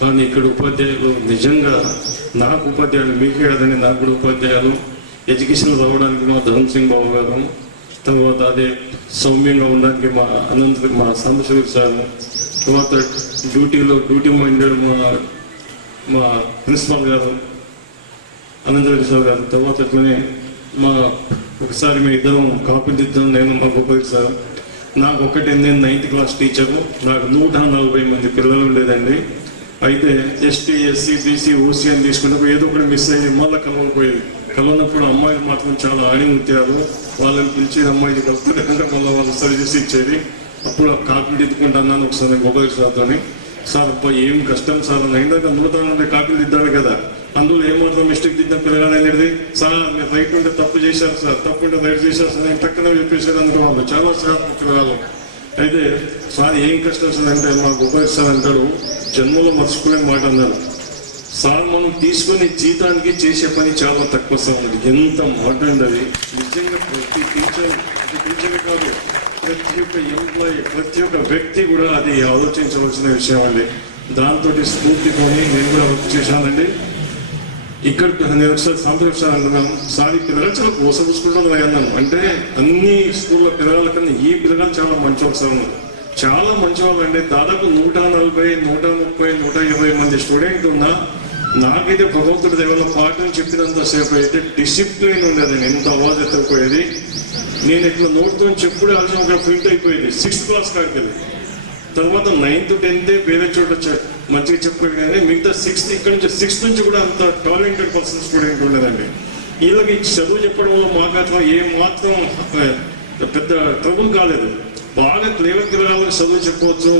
కానీ ఇక్కడ ఉపాధ్యాయులు నిజంగా నాకు ఉపాధ్యాయులు, మీకే కదండి నాకు కూడా ఉపాధ్యాయులు. ఎడ్యుకేషన్ రావడానికి మా ధర్మ సింగ్ బాబు గారు, తర్వాత అదే సౌమ్యంగా ఉండడానికి మా సాంబశివరి సార్, తర్వాత డ్యూటీ మైండెడ్ మా ప్రిన్సిపాల్ గారు అనంతరెడ్డి సార్ గారు, తర్వాత అట్లనే ఒకసారి మేము ఇద్దరం కాపీలు దిద్దాం, నేను మా గోపాల్ సార్. నాకు ఒకటి నేను 9th క్లాస్ టీచరు. నాకు 140 మంది పిల్లలు ఉండేదండి. అయితే ఎస్టీ, ఎస్సీ, బీసీ, ఓసీ అని తీసుకున్నప్పుడు ఏదో ఒకటి మిస్ అయ్యి మళ్ళీ కలవకపోయేది. కలవనప్పుడు అమ్మాయిలు మాత్రం చాలా ఆణిముత్యాలు. వాళ్ళని పిలిచి అమ్మాయిని కలుపుతుంటే మళ్ళీ వాళ్ళు సరి చేసి ఇచ్చేది. అప్పుడు కాపీలు దిద్దుకుంటున్నాను ఒకసారి గోపాల్ సార్తో. సార్ అబ్బా ఏం కష్టం సార్, అయినాక 190 కాపీలు దిద్దాను కదా, అందులో ఏమాత్రం మిస్టేక్ దిద్దాం పిల్లగానే అనేది. సార్ మీరు రైట్ ఉంటే తప్పు చేశారు సార్, తప్పు ఉంటే రైట్ చేశారు సార్, నేను టక్కున చెప్పేసారు. అందుకు వాళ్ళు చాలా సార్ పిల్లలు. అయితే సార్ ఏం కష్టం సార్ అంటే మా గోపాల్ సార్ అంటాడు, జన్మలో మర్చిపోలేని మాట అన్నారు. సార్ మనం తీసుకునే జీతానికి చేసే పని చాలా తక్కువ సార్ ఉంది. ఎంత మాట అండి అది. నిజంగా ప్రతి టీచర్ కాదు, ప్రతి ఒక్క ఎంప్లాయీ, ప్రతి ఒక్క వ్యక్తి కూడా అది ఆలోచించవలసిన విషయం అండి. దాంతో స్ఫూర్తితోని నేను కూడా వర్క్ చేశానండి. ఇక్కడ నేను ఒకసారి సాంప్రదాయ అంటున్నాను సార్, ఈ పిల్లలు చాలా కోసపుచ్చుకుంటాను అన్నాను. అంటే అన్ని స్కూళ్ళ పిల్లల కన్నా ఈ పిల్లలు చాలా మంచివాళ్ళు సార్, చాలా మంచివాళ్ళు అండి. దాదాపు 140, 130, 120 మంది స్టూడెంట్ ఉన్నా నాకైతే భగవంతుడి దేవుళ్ళ పాఠం చెప్పినంతసేపు అయితే డిసిప్లిన్ ఉండేదండి. ఎంత అవాజ్ ఎత్తకపోయేది. నేను ఇట్లా నోట్తో చెప్పుడే ఆలోచన ఒక ప్రింట్ అయిపోయేది 6th క్లాస్ కాడికి. తర్వాత 9th, 10th వేరే చోట మంచిగా చెప్పాడు, కానీ మిగతా 6th ఇక్కడ నుంచి 6th నుంచి కూడా అంత టాలెంటెడ్ పర్సన్ స్టూడెంట్ ఉండేదండి. వీళ్ళకి చదువు చెప్పడం వల్ల మాకు అట్లా ఏ మాత్రం పెద్ద ట్రబుల్ కాలేదు. బాగా క్లేవర్ పిల్లగాళ్ళకి చదువు చెప్పవచ్చు,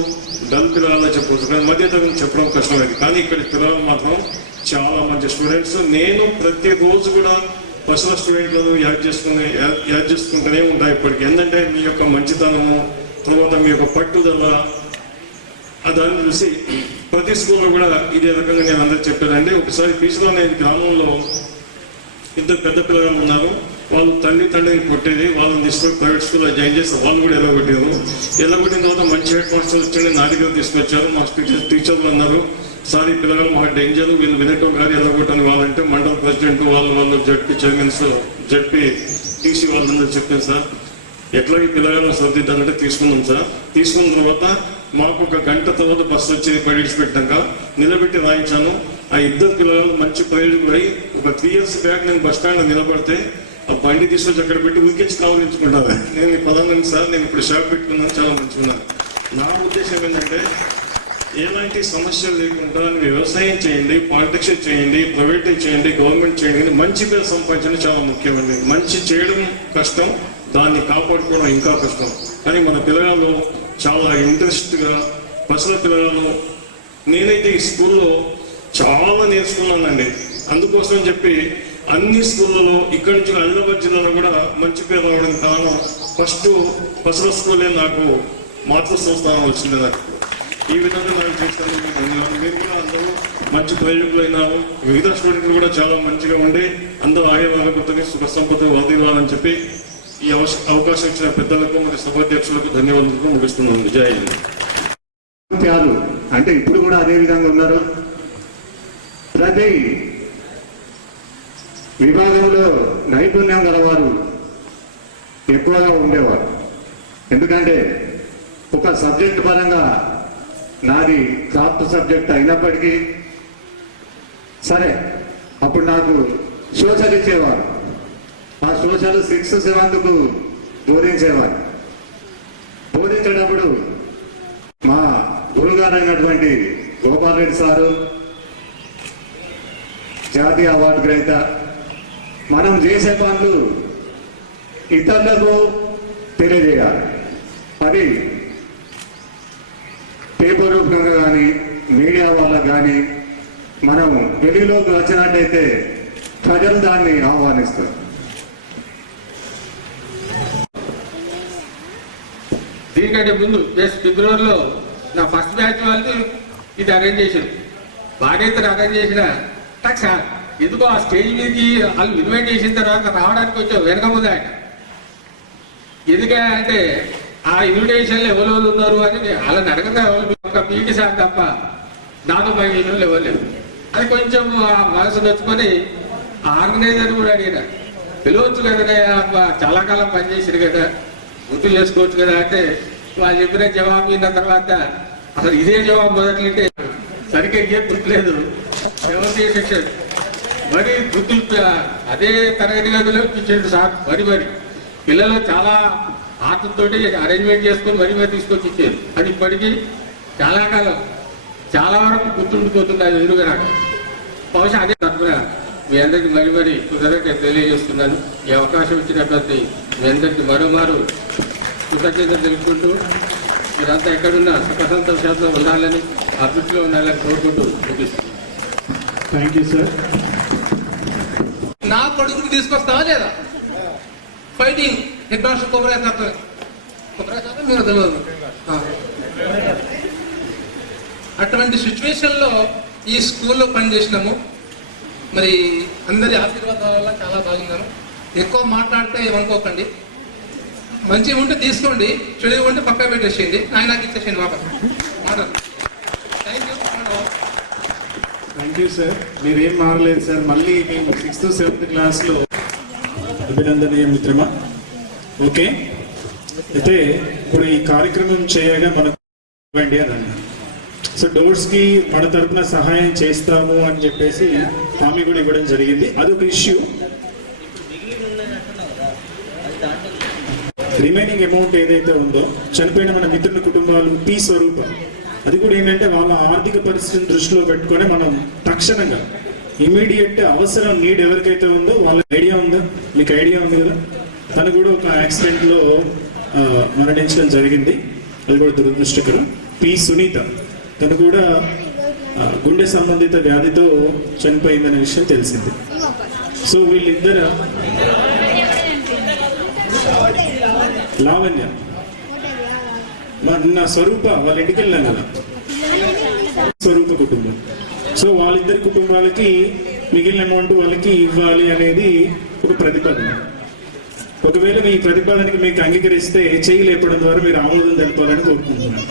డల్ పిల్లగాళ్ళకి చెప్పవచ్చు, కానీ మధ్యతరగతి చెప్పడం కష్టమైంది. కానీ ఇక్కడ పిల్లలు మాత్రం చాలా మంచి స్టూడెంట్స్. నేను ప్రతిరోజు కూడా ఫస్ట్ స్టూడెంట్లను యాడ్ చేసుకుంటూనే ఉంటాయి ఇప్పటికి. ఎందుకంటే మీ యొక్క మంచితనము, తర్వాత మీ యొక్క పట్టుదల, దాన్ని చూసి ప్రతి స్కూల్లో కూడా ఇదే రకంగా నేను అందరికి చెప్పానండి. ఒకసారి పీసులో అనే గ్రామంలో ఇద్దరు పెద్ద పిల్లలు ఉన్నారు. వాళ్ళు తండ్రిని కొట్టేది, వాళ్ళని తీసుకొని ప్రైవేట్ స్కూల్లో జాయిన్ చేసి వాళ్ళు కూడా ఎలగొట్టారు. ఎలగొట్టిన తర్వాత మంచి హెడ్ మాస్టర్ వచ్చి నా దగ్గర తీసుకొచ్చారు. మా టీచర్లు అన్నారు, సార్ ఈ పిల్లలు మా డేంజర్, వీళ్ళు వినటం కానీ ఎలగొట్టని వాళ్ళంటే మండల ప్రెసిడెంట్ వాళ్ళు జడ్పీ చైర్మన్స్, జడ్పీ టీసీ వాళ్ళందరూ చెప్పారు, సార్ ఎట్లా ఈ పిల్లలను సర్దిద్దానంటే తీసుకున్నాం సార్. తీసుకున్న తర్వాత మాకు ఒక గంట తర్వాత బస్సు వచ్చి బయట పెట్టాక నిలబెట్టి రాయించాను. ఆ ఇద్దరు పిల్లలు మంచి ప్రయోజకులు అయ్యి, ఒక 3 years బ్యాక్ నేను బస్ స్టాండ్లో నిలబడితే ఆ బండి తీసుకొచ్చి అక్కడ పెట్టి ఉరికించి కావలించుకుంటాను. నేను ఈ పదంగా సార్ నేను ఇప్పుడు షాక్ పెట్టుకున్నాను, చాలా మంచిగున్నాను. నా ఉద్దేశం ఏంటంటే ఎలాంటి సమస్యలు లేకుండా వ్యవసాయం చేయండి, పాలిటిక్స్ చేయండి, ప్రైవేట్ చేయండి, గవర్నమెంట్ చేయండి, మంచి పేరు సంపాదించడం చాలా ముఖ్యమండి. మంచి చేయడం కష్టం, దాన్ని కాపాడుకోవడం ఇంకా కష్టం. కానీ మన పిల్లలు చాలా ఇంట్రెస్ట్గా పసల పిల్లలు, నేనైతే ఈ స్కూల్లో చాలా నేర్చుకున్నానండి. అందుకోసం చెప్పి అన్ని స్కూళ్ళలో ఇక్కడి నుంచి ఆదిలాబాద్ జిల్లాలో కూడా మంచి పేరు రావడం కారణం ఫస్ట్ పసల స్కూలే నాకు మాతృ సంస్థానం వచ్చింది. నాకు ఈ విధంగా నాకు చేస్తాను. మీరు కూడా అందరూ మంచి ప్రయోజకులు అయినారు. వివిధ స్టూడెంట్లు కూడా చాలా మంచిగా ఉండి అందరూ ఆయుర్వేదకు సుఖ సంపద వర్ధిల్లాలని చెప్పి ఈ అవకాశం ఇచ్చిన పెద్దలకు మరియు సభాధ్యక్షులకు ధన్యవాదాలు ముగిస్తున్నాను. జై హింద్. అంటే ఇప్పుడు కూడా అదే విధంగా ఉన్నారు. ప్రతి విభాగంలో నైపుణ్యం గలవారు ఎక్కువగా ఉండేవారు. ఎందుకంటే ఒక సబ్జెక్ట్ పరంగా నాది క్రాఫ్ట్ సబ్జెక్ట్ అయినప్పటికీ సరే, అప్పుడు నాకు సోషల్ ఇచ్చేవారు. ఆ సోషల్ 6th 7th బోధించేవారు. బోధించేటప్పుడు మా గురుగారు అయినటువంటి గోపాల్ రెడ్డి సారు, జాతీయ అవార్డు గ్రహీత, మనం చేసే పనులు ఇతరులకు తెలియజేయాలి. అది పేపర్ రూపంగా కానీ మీడియా వాళ్ళకు కానీ మనం వెలుగులోకి వచ్చినట్టయితే ప్రజలు దాన్ని ఆహ్వానిస్తారు. దీనికంటే ముందు ఫిబ్రవరిలో నా ఫస్ట్ బ్యాచ్ వాళ్ళు ఇది అరేంజ్ చేశారు. బాధ్యతను అరేంజ్ చేసిన సార్ ఎందుకో ఆ స్టేజ్ మీదకి వాళ్ళు ఇన్వైట్ చేసిన తర్వాత రావడానికి కొంచెం వెనక ముందు ఆయన. ఎందుకంటే ఆ ఇన్విటేషన్లు ఎవరు ఉన్నారు అని వాళ్ళని అడగగా ఒక పీటీ సార్ తప్ప నాతో మా ఇల్లు ఎవరు లేవు. అది కొంచెం మనసు నచ్చుకొని ఆర్గనైజర్ కూడా అడిగిన, పిలవచ్చు కదా, చాలా కాలం పనిచేసారు కదా, గుర్తు చేసుకోవచ్చు కదా అంటే వాళ్ళు చెప్పిన జవాబు విన్న తర్వాత అసలు ఇదే జవాబు మొదట్లంటే సరిగ్గా ఏం గుర్తులేదు. 7th సెక్షన్ మరి గుర్తు అదే తరగతి గదిలో ఇచ్చాడు సార్. మరి పిల్లలు చాలా ఆటలతోటి అరేంజ్మెంట్ చేసుకొని మరి తీసుకొచ్చి ఇచ్చారు. అది ఇప్పటికీ చాలా కాలం చాలా వరకు గుర్తుండిపోతున్నాయి ఎదురుగా నాకు. బహుశా అదే తరఫున మీ అందరికీ మరి కృతజ్ఞత తెలియజేస్తున్నాను. ఈ అవకాశం ఇచ్చినటువంటి మీ అందరికీ మరోమారు కృతజ్ఞతలు తెలుపుకుంటూ మీరంతా ఎక్కడున్నా సుఖ సంతోషాలతో ఉండాలని, అభివృద్ధిలో ఉండాలని కోరుకుంటూ ముగిస్తున్నాను. Thank you sir. నా కొడుకుని తీసుకొస్తావా లేదా? ఫైటింగ్ హెడ్ మాస్టర్ కొబ్బరి మీరు తెలియదు. అటువంటి సిచ్యువేషన్లో ఈ స్కూల్లో పనిచేసినాము. మరి అందరి ఆశీర్వాదాల వల్ల చాలా బాగున్నాను. ఎక్కువ మాట్లాడితే ఏమనుకోకండి. మంచిగా ఉంటే తీసుకోండి, చెడుగా ఉంటే పక్క పెట్టేసేయండి. నాకు ఇచ్చేసేయండి బాబా మాట్లాడు. Thank you sir. మీరేం మారలేదు సార్. మళ్ళీ మేము 6th 7th క్లాస్లో అభినందనీయ మిత్రమా. ఓకే, అయితే ఇప్పుడు ఈ కార్యక్రమం చేయగా మనకు ఇవ్వండి అని అన్నారు. సో డోర్స్కి మన తరఫున సహాయం చేస్తాము అని చెప్పేసి హామీ కూడా ఇవ్వడం జరిగింది. అదొక ఇష్యూ. రిమైనింగ్ అమౌంట్ ఏదైతే ఉందో చనిపోయిన మన మిత్రుల కుటుంబాలు టీ స్వరూపం, అది కూడా ఏంటంటే వాళ్ళ ఆర్థిక పరిస్థితిని దృష్టిలో పెట్టుకొని మనం తక్షణంగా ఇమీడియట్ అవసరం నీడ్ ఎవరికైతే ఉందో వాళ్ళ ఐడియా ఉందా? మీకు ఐడియా ఉంది కదా, తను కూడా ఒక యాక్సిడెంట్లో మరణించడం జరిగింది. అది కూడా దురదృష్టకరం. పి సునీత తను కూడా గుండె సంబంధిత వ్యాధితో చనిపోయిందనే విషయం తెలిసింది. సో వీళ్ళిద్దరు లావణ్య నా స్వరూప వాళ్ళ ఇంటికి వెళ్ళాను కదా, స్వరూప కుటుంబం. సో వాళ్ళిద్దరి కుటుంబాలకి మిగిలిన అమౌంట్ వాళ్ళకి ఇవ్వాలి అనేది ఒక ప్రతిపాదన. ఒకవేళ మీ ప్రతిపాదనకి మీకు అంగీకరిస్తే చేయి లేపడం ద్వారా మీరు ఆమోదం తెలపాలని కోరుకుంటున్నాను.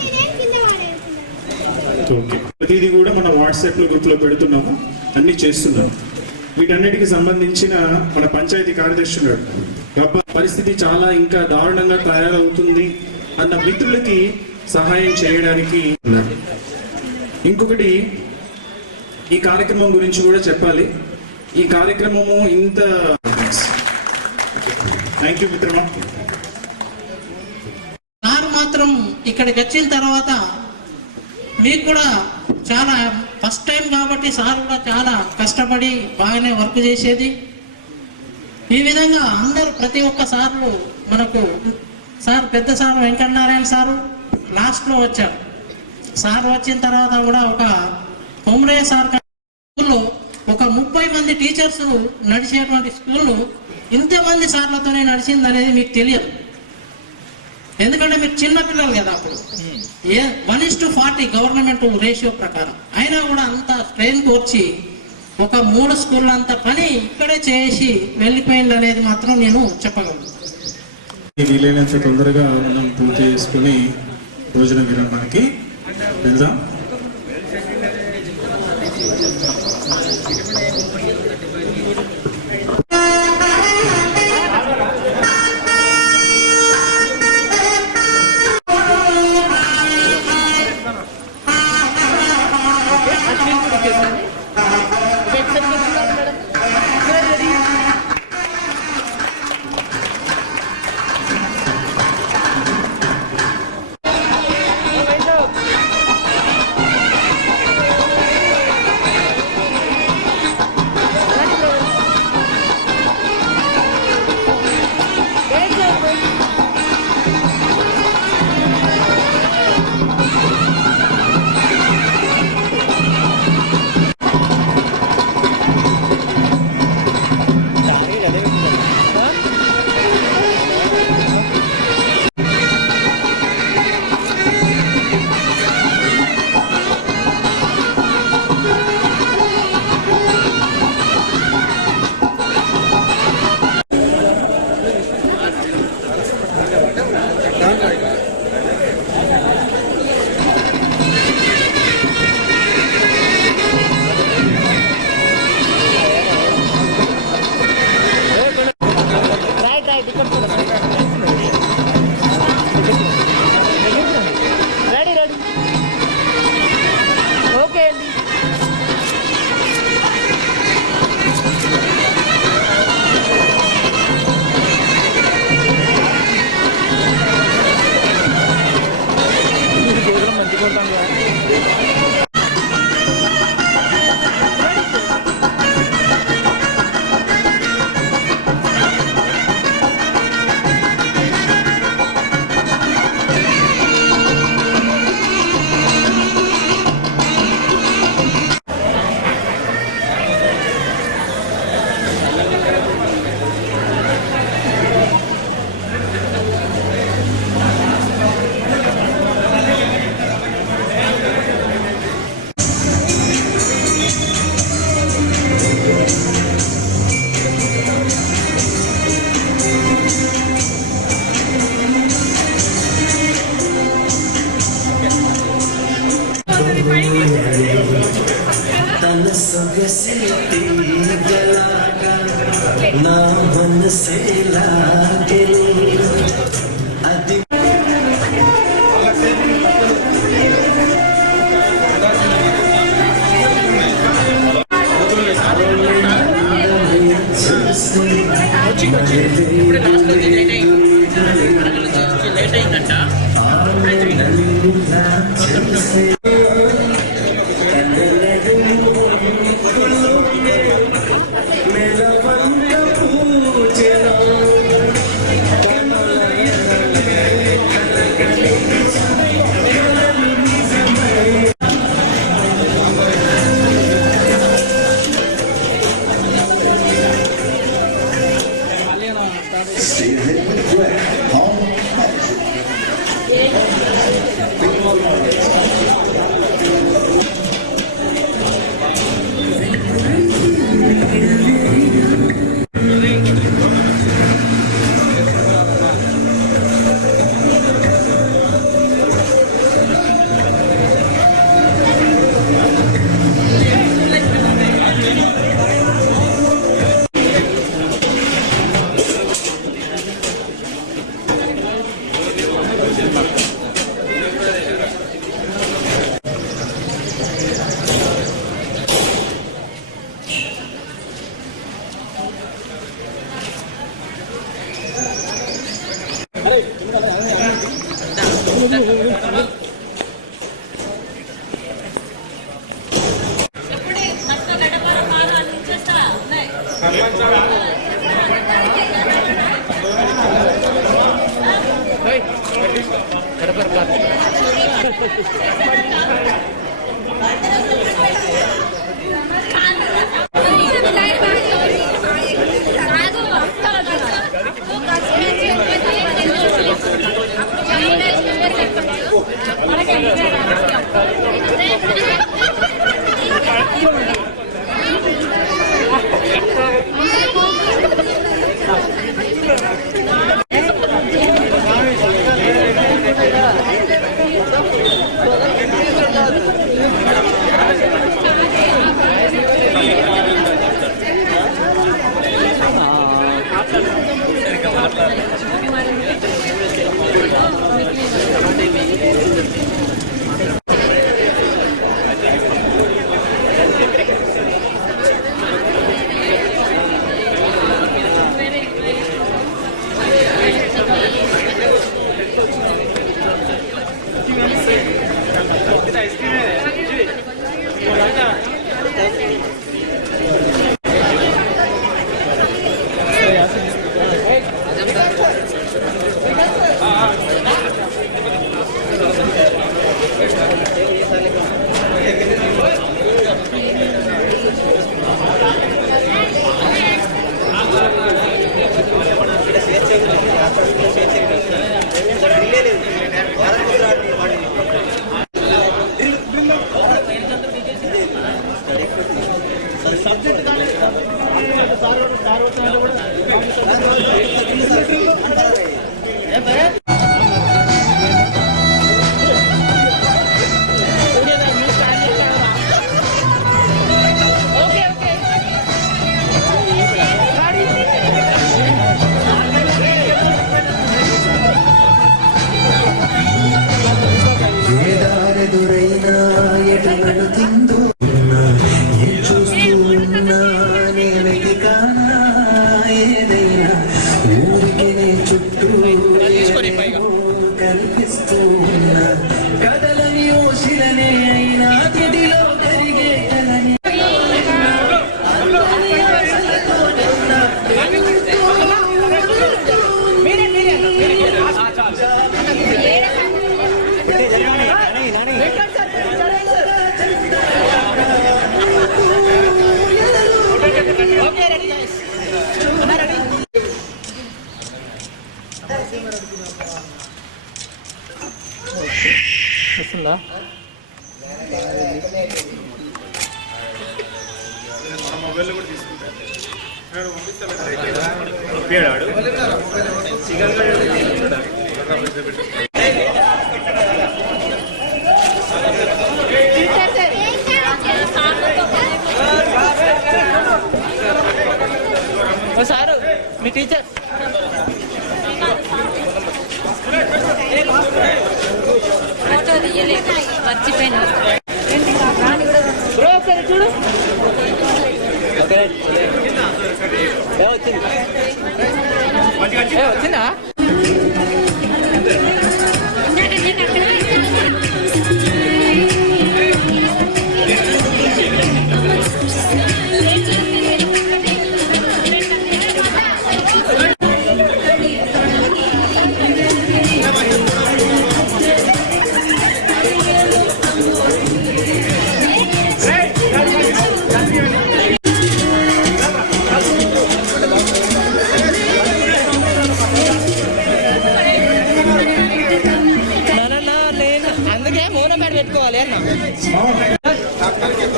ఓకే, ప్రతిదీ కూడా మన వాట్సాప్లో గ్రూప్లో పెడుతున్నాము, అన్నీ చేస్తున్నాము. వీటన్నిటికి సంబంధించిన మన పంచాయతీ కార్యదర్శి ఉన్నాడు. పరిస్థితి చాలా ఇంకా దారుణంగా తయారవుతుంది అన్న మిత్రులకి సహాయం చేయడానికి. ఇంకొకటి, ఈ కార్యక్రమం గురించి కూడా చెప్పాలి. ఈ కార్యక్రమము ఇంత థ్యాంక్ యూ మిత్రమా. సార్ మాత్రం ఇక్కడికి వచ్చిన తర్వాత మీకు కూడా చాలా ఫస్ట్ టైం కాబట్టి సార్ కూడా చాలా కష్టపడి బాగానే వర్క్ చేసేది. ఈ విధంగా అందరూ ప్రతి ఒక్క సార్లు మనకు సార్ పెద్ద సార్ వెంకటనారాయణ సారు లాస్ట్లో వచ్చారు. సార్ వచ్చిన తర్వాత కూడా ఒక కొమరయ్య సార్ స్కూల్లో ఒక 30 మంది టీచర్స్ నడిచేటువంటి స్కూళ్ళు ఇంతమంది సార్లతోనే నడిచింది అనేది మీకు తెలియదు. ఎందుకంటే మీరు చిన్న పిల్లలు కదా అప్పుడు. 1:40 గవర్నమెంట్ రేషియో ప్రకారం అయినా కూడా అంత స్ట్రెయిన్ వచ్చి ఒక 3 స్కూళ్ళ అంత పని ఇక్కడే చేసి వెళ్ళిపోయింది అనేది మాత్రం నేను చెప్పగలను. వీలైనంత తొందరగా మనం పూర్తి చేసుకుని భోజన విరామానికి వెళ్దాం. నా మనసే లాగే అది లేట్ అయిందంట. ఎదురైనా ఎటు వెళుతుందో చూస్తూ ఉన్నా నే వెతికానా ఏదైనా ఊరికి నే చుట్టూ కనిపిస్తూ ఉన్నా కదలని ఓసిలనే అయినా తిడిలో కరిగే కలని వస్తుందా? సారు మీ టీచర్ ఫోటో తీయలేదు మర్చిపోయినా బ్రో ఒకసారి చూడు. వచ్చిందా?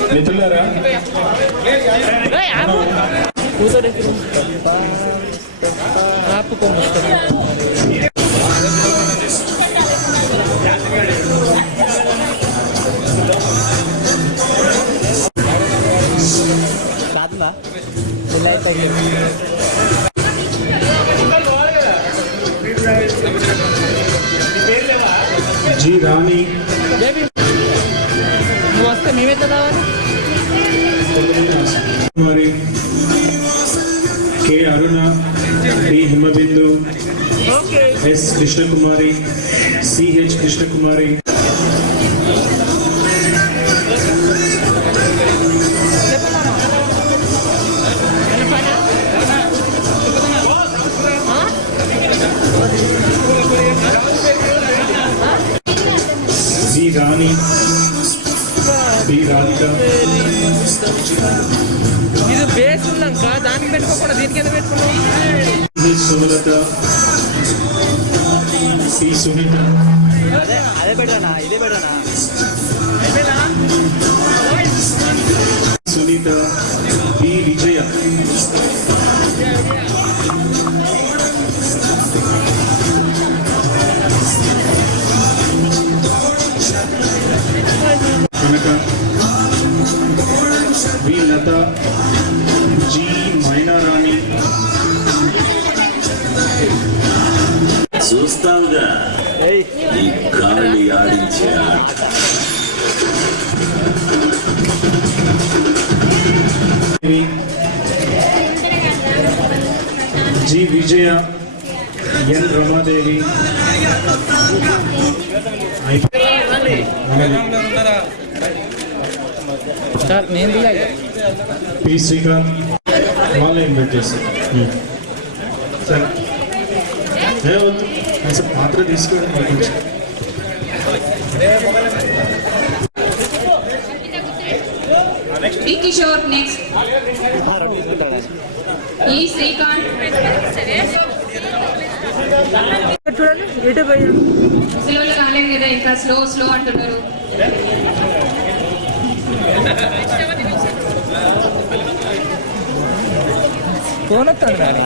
మిత్రులారా ఆపుకో కాదులా జీ రాణి నువ్వు వస్తే మేమైతే రావాలి. Kumari K Aruna D Himabindu S Krishnakumari CH Krishnakumari దానికి పెట్టుకోకుండా దీనికి ఎందుకు పెట్టుకున్నావు? సుమలత, సి సునీత, అదే పెట్టానా, ఇదే పెట్టానా? Sunitha, B Vijaya, Kanaka, V Latha, G Mainarani. చూస్తావుగా ఈ గాలి ఆడించే ఆట. G Vijaya, N Ramadevi, sir నేను పి శ్రీకాంత్ వాళ్ళని ఇన్వైట్ చేస్తాను. సరే వద్దు అసలు పాత్ర తీసుకోవడం. B Kishore next. ఈ శ్రీకాంత్. చూడండి ఎటు పోయి స్లోలో రాలేదు కదా, ఇంకా స్లో స్లో అంటున్నారు. ఫోన్ వస్తుంది కానీ.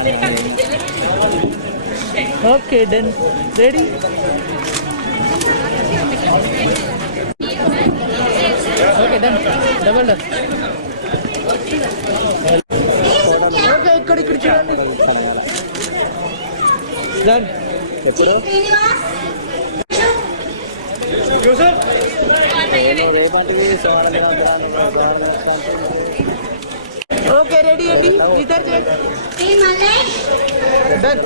Okay done, ready. Okay done, double done. Okay ఇక్కడ చూడండి. డన్. ఎప్పుడు ఓకే రెడీ అండి. ఇద్దరు done.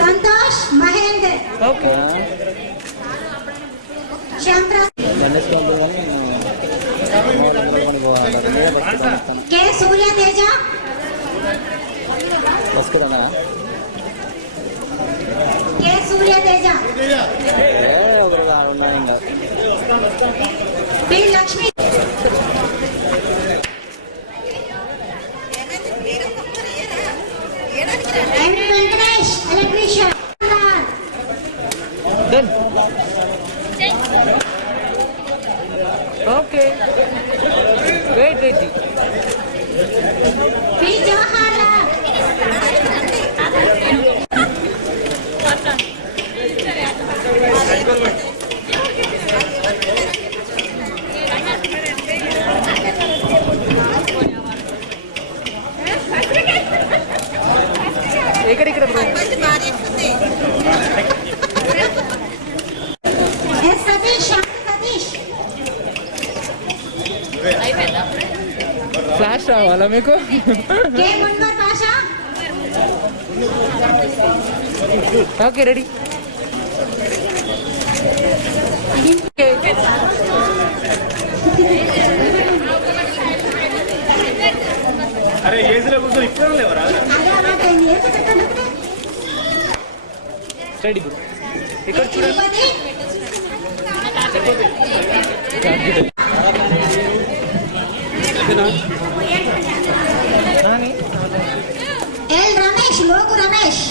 Santosh Mahender. Okay K Surya Teja. K Surya Teja. B Lakshmi. M Venkatesh electrician. Done. Okay wait wait. B Jawahar Lal. ఇక్కడ సతీష్. సతీష్. ఫ్లాష్ రావాలా మీకు? K Munwar Basha. Okay ready. అరే ఏజ్లో కూర్చొని ఇప్పుడు లేవరా? Ready bro. ఇక్కడ చూడండి. L Ramesh. Loku Ramesh.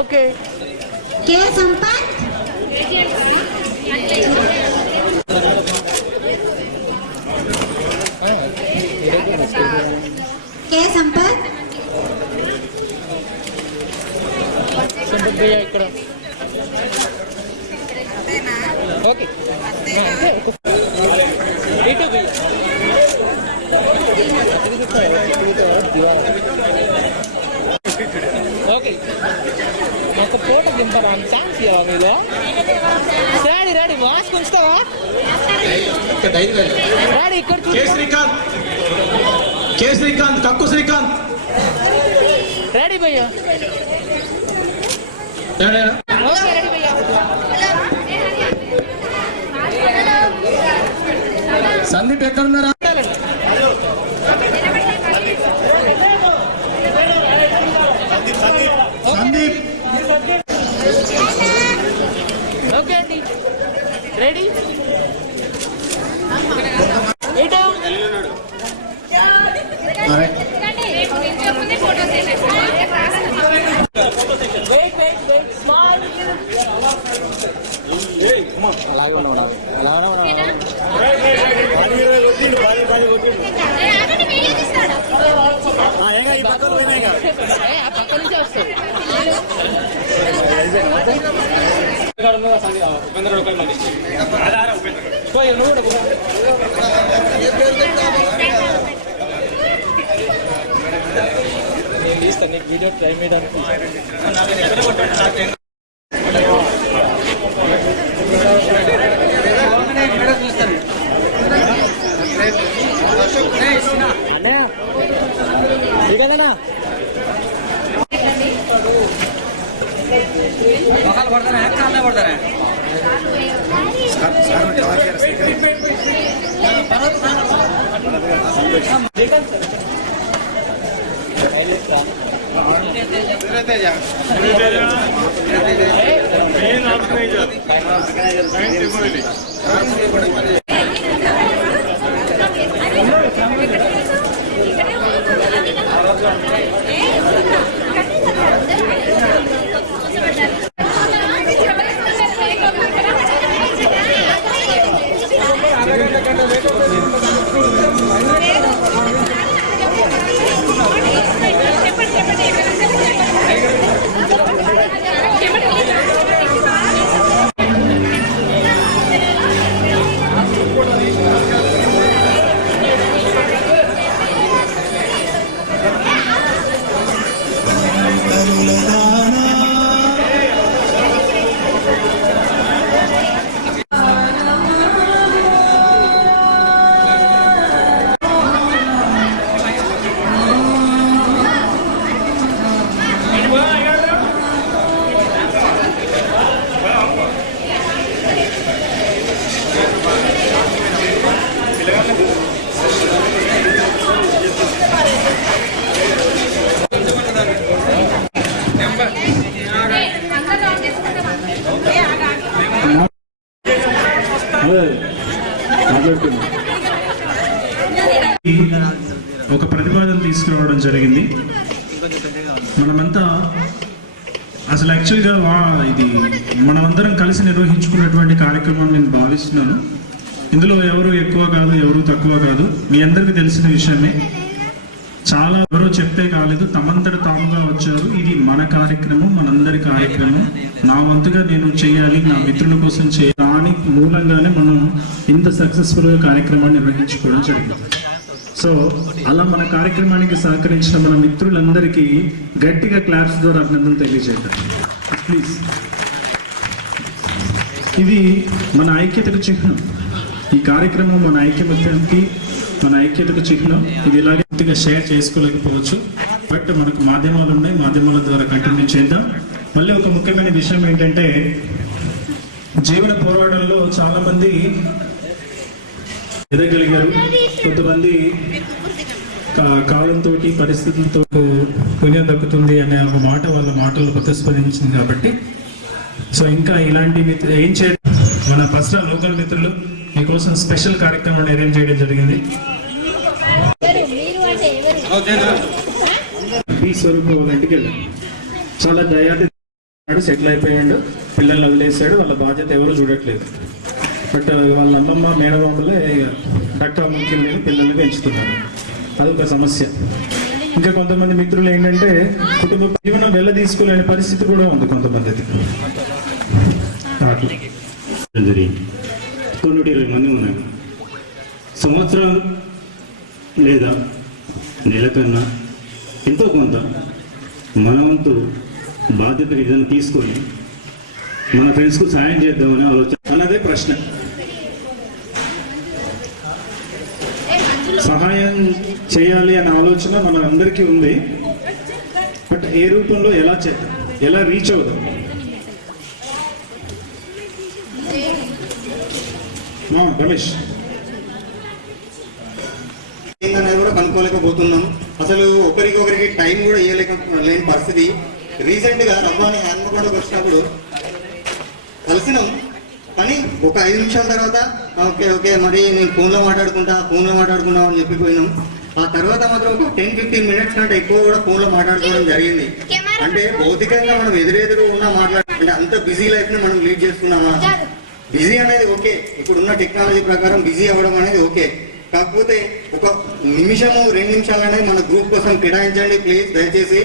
Okay. K Sampath. కే సంపత్. భయ్యా ఇక్కడ. ఓకే ఇటు భయ్యా. ఓకే ఒక ఫోటో దింపరా? ఛాన్స్ ఇవ్వవా మీలో? Ready ready. మాస్క్ ఉంచుతావా? రెడీ. ఇక్కడ శ్రీకాంత్, కే శ్రీకాంత్, కక్కు శ్రీకాంత్. రెడీ భయ్యా. ఓకే రెడీ భయ్యా. సందీప్ ఎక్కడున్నారా? ఆ పక్క నుంచే వస్తుంది. పోయి నువ్వు కూడా నేను తీస్తాను నీకు వీడియో ట్రై చేయడానికి. అన్నయ్య కదనా పడతారా కాళ్ళే పడతారా ఒక ప్రతిపాదన తీసుకురావడం జరిగింది. మనమంతా అసలు యాక్చువల్గా ఇది మనమందరం కలిసి నిర్వహించుకున్నటువంటి కార్యక్రమం నేను భావిస్తున్నాను. ఇందులో ఎవరు ఎక్కువ కాదు, ఎవరు తక్కువ కాదు, మీ అందరికీ తెలిసిన విషయమే. చాలా ఎవరో చెప్తే కాలేదు, తమంతట తాముగా వచ్చారు. ఇది మన కార్యక్రమం, మనందరి కార్యక్రమం. నా వంతుగా నేను చేయాలి, నా మిత్రుల కోసం చేయాలి. దాని మూలంగానే మనం ఇంత సక్సెస్ఫుల్గా కార్యక్రమాన్ని నిర్వహించుకోవడం జరిగింది. సో అలా మన కార్యక్రమానికి సహకరించిన మన మిత్రులందరికీ గట్టిగా క్లాప్స్ ద్వారా అభినందనలు తెలియజేద్దాం ప్లీజ్. ఇది మన ఐక్యతకు చిహ్నం. ఈ కార్యక్రమం మన ఐక్యమత్యానికి, మన ఐక్యతకు చిహ్నం. ఇది ఇలాగే షేర్ చేసుకోలేకపోవచ్చు, బట్ మనకు మాధ్యమాలు ఉన్నాయి, మాధ్యమాల ద్వారా కంటిన్యూ చేద్దాం. మళ్ళీ ఒక ముఖ్యమైన విషయం ఏంటంటే, జీవన పోరాటంలో చాలా మంది ఎదగలిగారు, కొంతమంది కాలంతో పరిస్థితులతో పుణ్యం దక్కుతుంది అనే ఒక మాట వాళ్ళ మాటల్లో ప్రతిస్పందించింది. కాబట్టి సో ఇంకా ఇలాంటి ఏం చేయాలి, మన పస్రా లోకల్ మిత్రులు మీకోసం స్పెషల్ కార్యక్రమాన్ని అరేంజ్ చేయడం జరిగింది. ఈ స్వరూపం వాళ్ళ ఇంటికి వెళ్ళాడు, చాలా దయాది సెటిల్ అయిపోయాడు, పిల్లల్ని వదిలేశాడు, వాళ్ళ బాధ్యత ఎవరు చూడట్లేదు. బట్ వాళ్ళ అమ్మమ్మ మేనమామలే డాక్టర్ ముఖ్యం లేదు, పిల్లల్ని పెంచుతున్నారు. అదొక సమస్య. ఇంకా కొంతమంది మిత్రులు ఏంటంటే కుటుంబ జీవనం వెళ్ళ తీసుకోలేని పరిస్థితి కూడా ఉంది కొంతమందిది. 120 మంది ఉన్నారు. సంవత్సరం లేదా నెల కన్నా ఎంతో కొంత మన వంతు బాధ్యత ఏదైనా తీసుకొని మన ఫ్రెండ్స్కు సాయం చేద్దామని ఆలోచన అన్నదే ప్రశ్న. సహాయం చేయాలి అనే ఆలోచన మన అందరికీ ఉంది, బట్ ఏ రూపంలో ఎలా చేద్దాం, ఎలా రీచ్ అవుదాం. రమేష్ అనేది కూడా కనుక్కోలేకపోతున్నాం. అసలు ఒకరికొకరికి టైం కూడా లేని పరిస్థితి. రీసెంట్ గా రవ్వాని హన్మకొండకు వచ్చినప్పుడు కలిసినాం, కానీ ఒక 5 నిమిషాల తర్వాత ఓకే ఓకే మరి నేను ఫోన్లో మాట్లాడుకుంటాం అని చెప్పిపోయినాం. ఆ తర్వాత మాత్రం ఒక 10-15 మినిట్స్ కంటే ఎక్కువ కూడా ఫోన్లో మాట్లాడుకోవడం జరిగింది. అంటే భౌతికంగా మనం ఎదురెదురు ఉన్నా అంటే అంత బిజీ లైఫ్ ని మనం లీడ్ చేస్తున్నామా? బిజీ అనేది ఓకే, ఇప్పుడున్న టెక్నాలజీ ప్రకారం బిజీ అవ్వడం అనేది ఓకే, కాకపోతే ఒక నిమిషము 2 నిమిషాలు అనేది మన గ్రూప్ కోసం కేటాయించండి ప్లీజ్. దయచేసి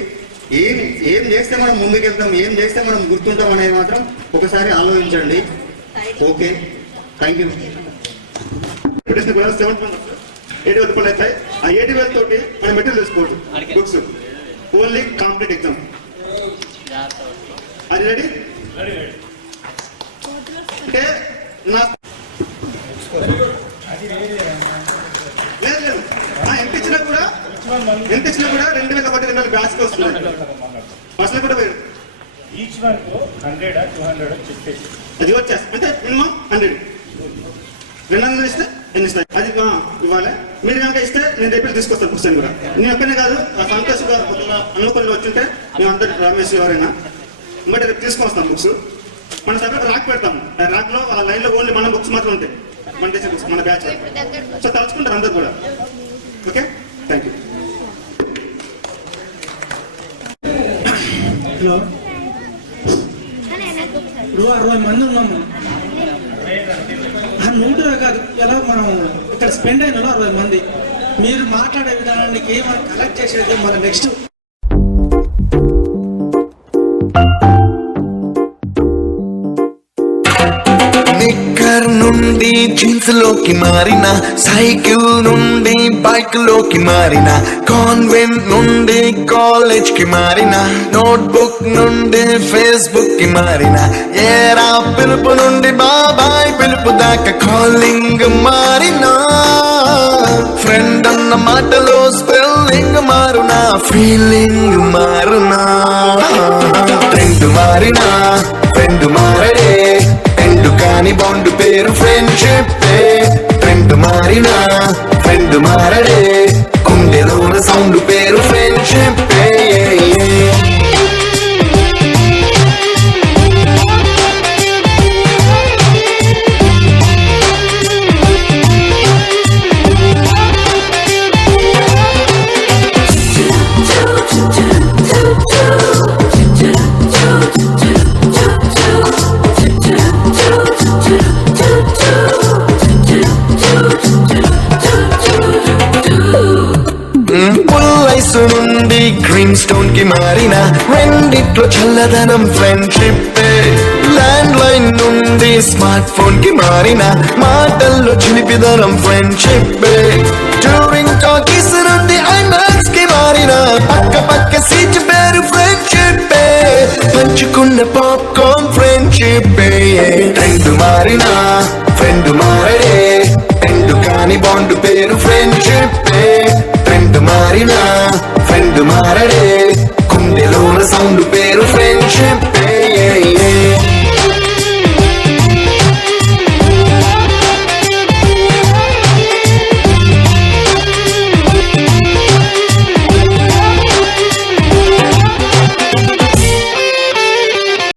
ఏం చేస్తే మనం ముందుకెళ్తాం, ఏం చేస్తే మనం గుర్తుంటాం అనేది మాత్రం ఒకసారి ఆలోచించండి. Okay, thank you. 80,000 రూపాయలు అవుతాయి. ఆ 80,000 తోటి మనం మెటీరియల్ తీసుకోవచ్చు. Books only complete exam. అది రెడీ అంటే నా లేదు ఎంత ఇచ్చినా కూడా 2,000 బ్యాచ్కి వస్తుంది. అసలు కూడా వేరు అది వచ్చేస్తా అంటే మినిమం 100. 200 ఇస్తే ఎన్ని ఇస్తాయి అది ఇవ్వాలి. మీరు కనుక ఇస్తే నేను రేపు తీసుకొస్తాను బుక్స్ అని కూడా. నేను ఒక్కనే కాదు, సంతోష్ గారు అనుకూలంగా వచ్చింటే మేము అందరు రమేష్ ఎవరైనా ఇంకోటి రేపు తీసుకొని వస్తాం బుక్స్. మన సపరేట్ ర్యాక్ పెడతాము. ర్యాక్ లో ఆ లైన్ లో ఓన్లీ మన బుక్స్ మాత్రం ఉంటాయి, మన దేశ బుక్స్, మన బ్యాచ్. సో తలుచుకుంటారు అందరు కూడా. Okay, thank you. హలో, ఇప్పుడు 60 మంది ఉన్నాము. 100 కాదు, ఎలా మనం ఇక్కడ స్పెండ్ అయిన 60 మంది. మీరు మాట్లాడే విధానానికి మనం కలెక్ట్ చేసేది మన నెక్స్ట్ నిక్కర్ నుండి జీన్స్ లోకి మారిన, సైకిల్ నుండి బైక్ లోకి మారిన, కాన్వెంట్ నుండి కాలేజ్ కి మారిన, నోట్బుక్ నుండి ఫేస్బుక్ కి మారిన, ఏరా పిలుపు నుండి బాబాయ్ పిలుపు దాకా కాలింగ్ మారిన, ఫ్రెండ్ అన్న మాటలో స్పెల్లింగ్ మారునా, ఫీలింగ్ మారునా, ట్రెండ్ మారినా ఫ్రెండ్ మారడే, ఎండు కాని బాండ్ పేరు ఫ్రెండ్షిప్. ట్రెండ్ మారినా ఫ్రెండ్ మారడే, గుండెలోన సౌండ్ పేరు ఫ్రెండ్షిప్. నుండి గ్రీన్ స్టోన్ కి మారిన, రెండిట్లో చల్లదనం ఫ్రెండ్షిప్. ల్యాండ్ లైన్ నుండి స్మార్ట్ ఫోన్ కి మారిన, మాటల్లో చిలిపిదనం ఫ్రెండ్షిప్. టూరింగ్ టాకీస్ నుండి ఐమాక్స్ కి మారిన, పక్క పక్క సీట్ పేరు ఫ్రెండ్షిప్. పంచుకున్న పాప్కార్న్ ఫ్రెండ్షిప్. ట్రెండ్ మారిన ఫ్రెండ్ మారడే, ఎండు కాని బాండ్ పేరు ఫ్రెండ్షిప్. ట్రెండ్ మారిన ఫ్రెండ్ మారడే,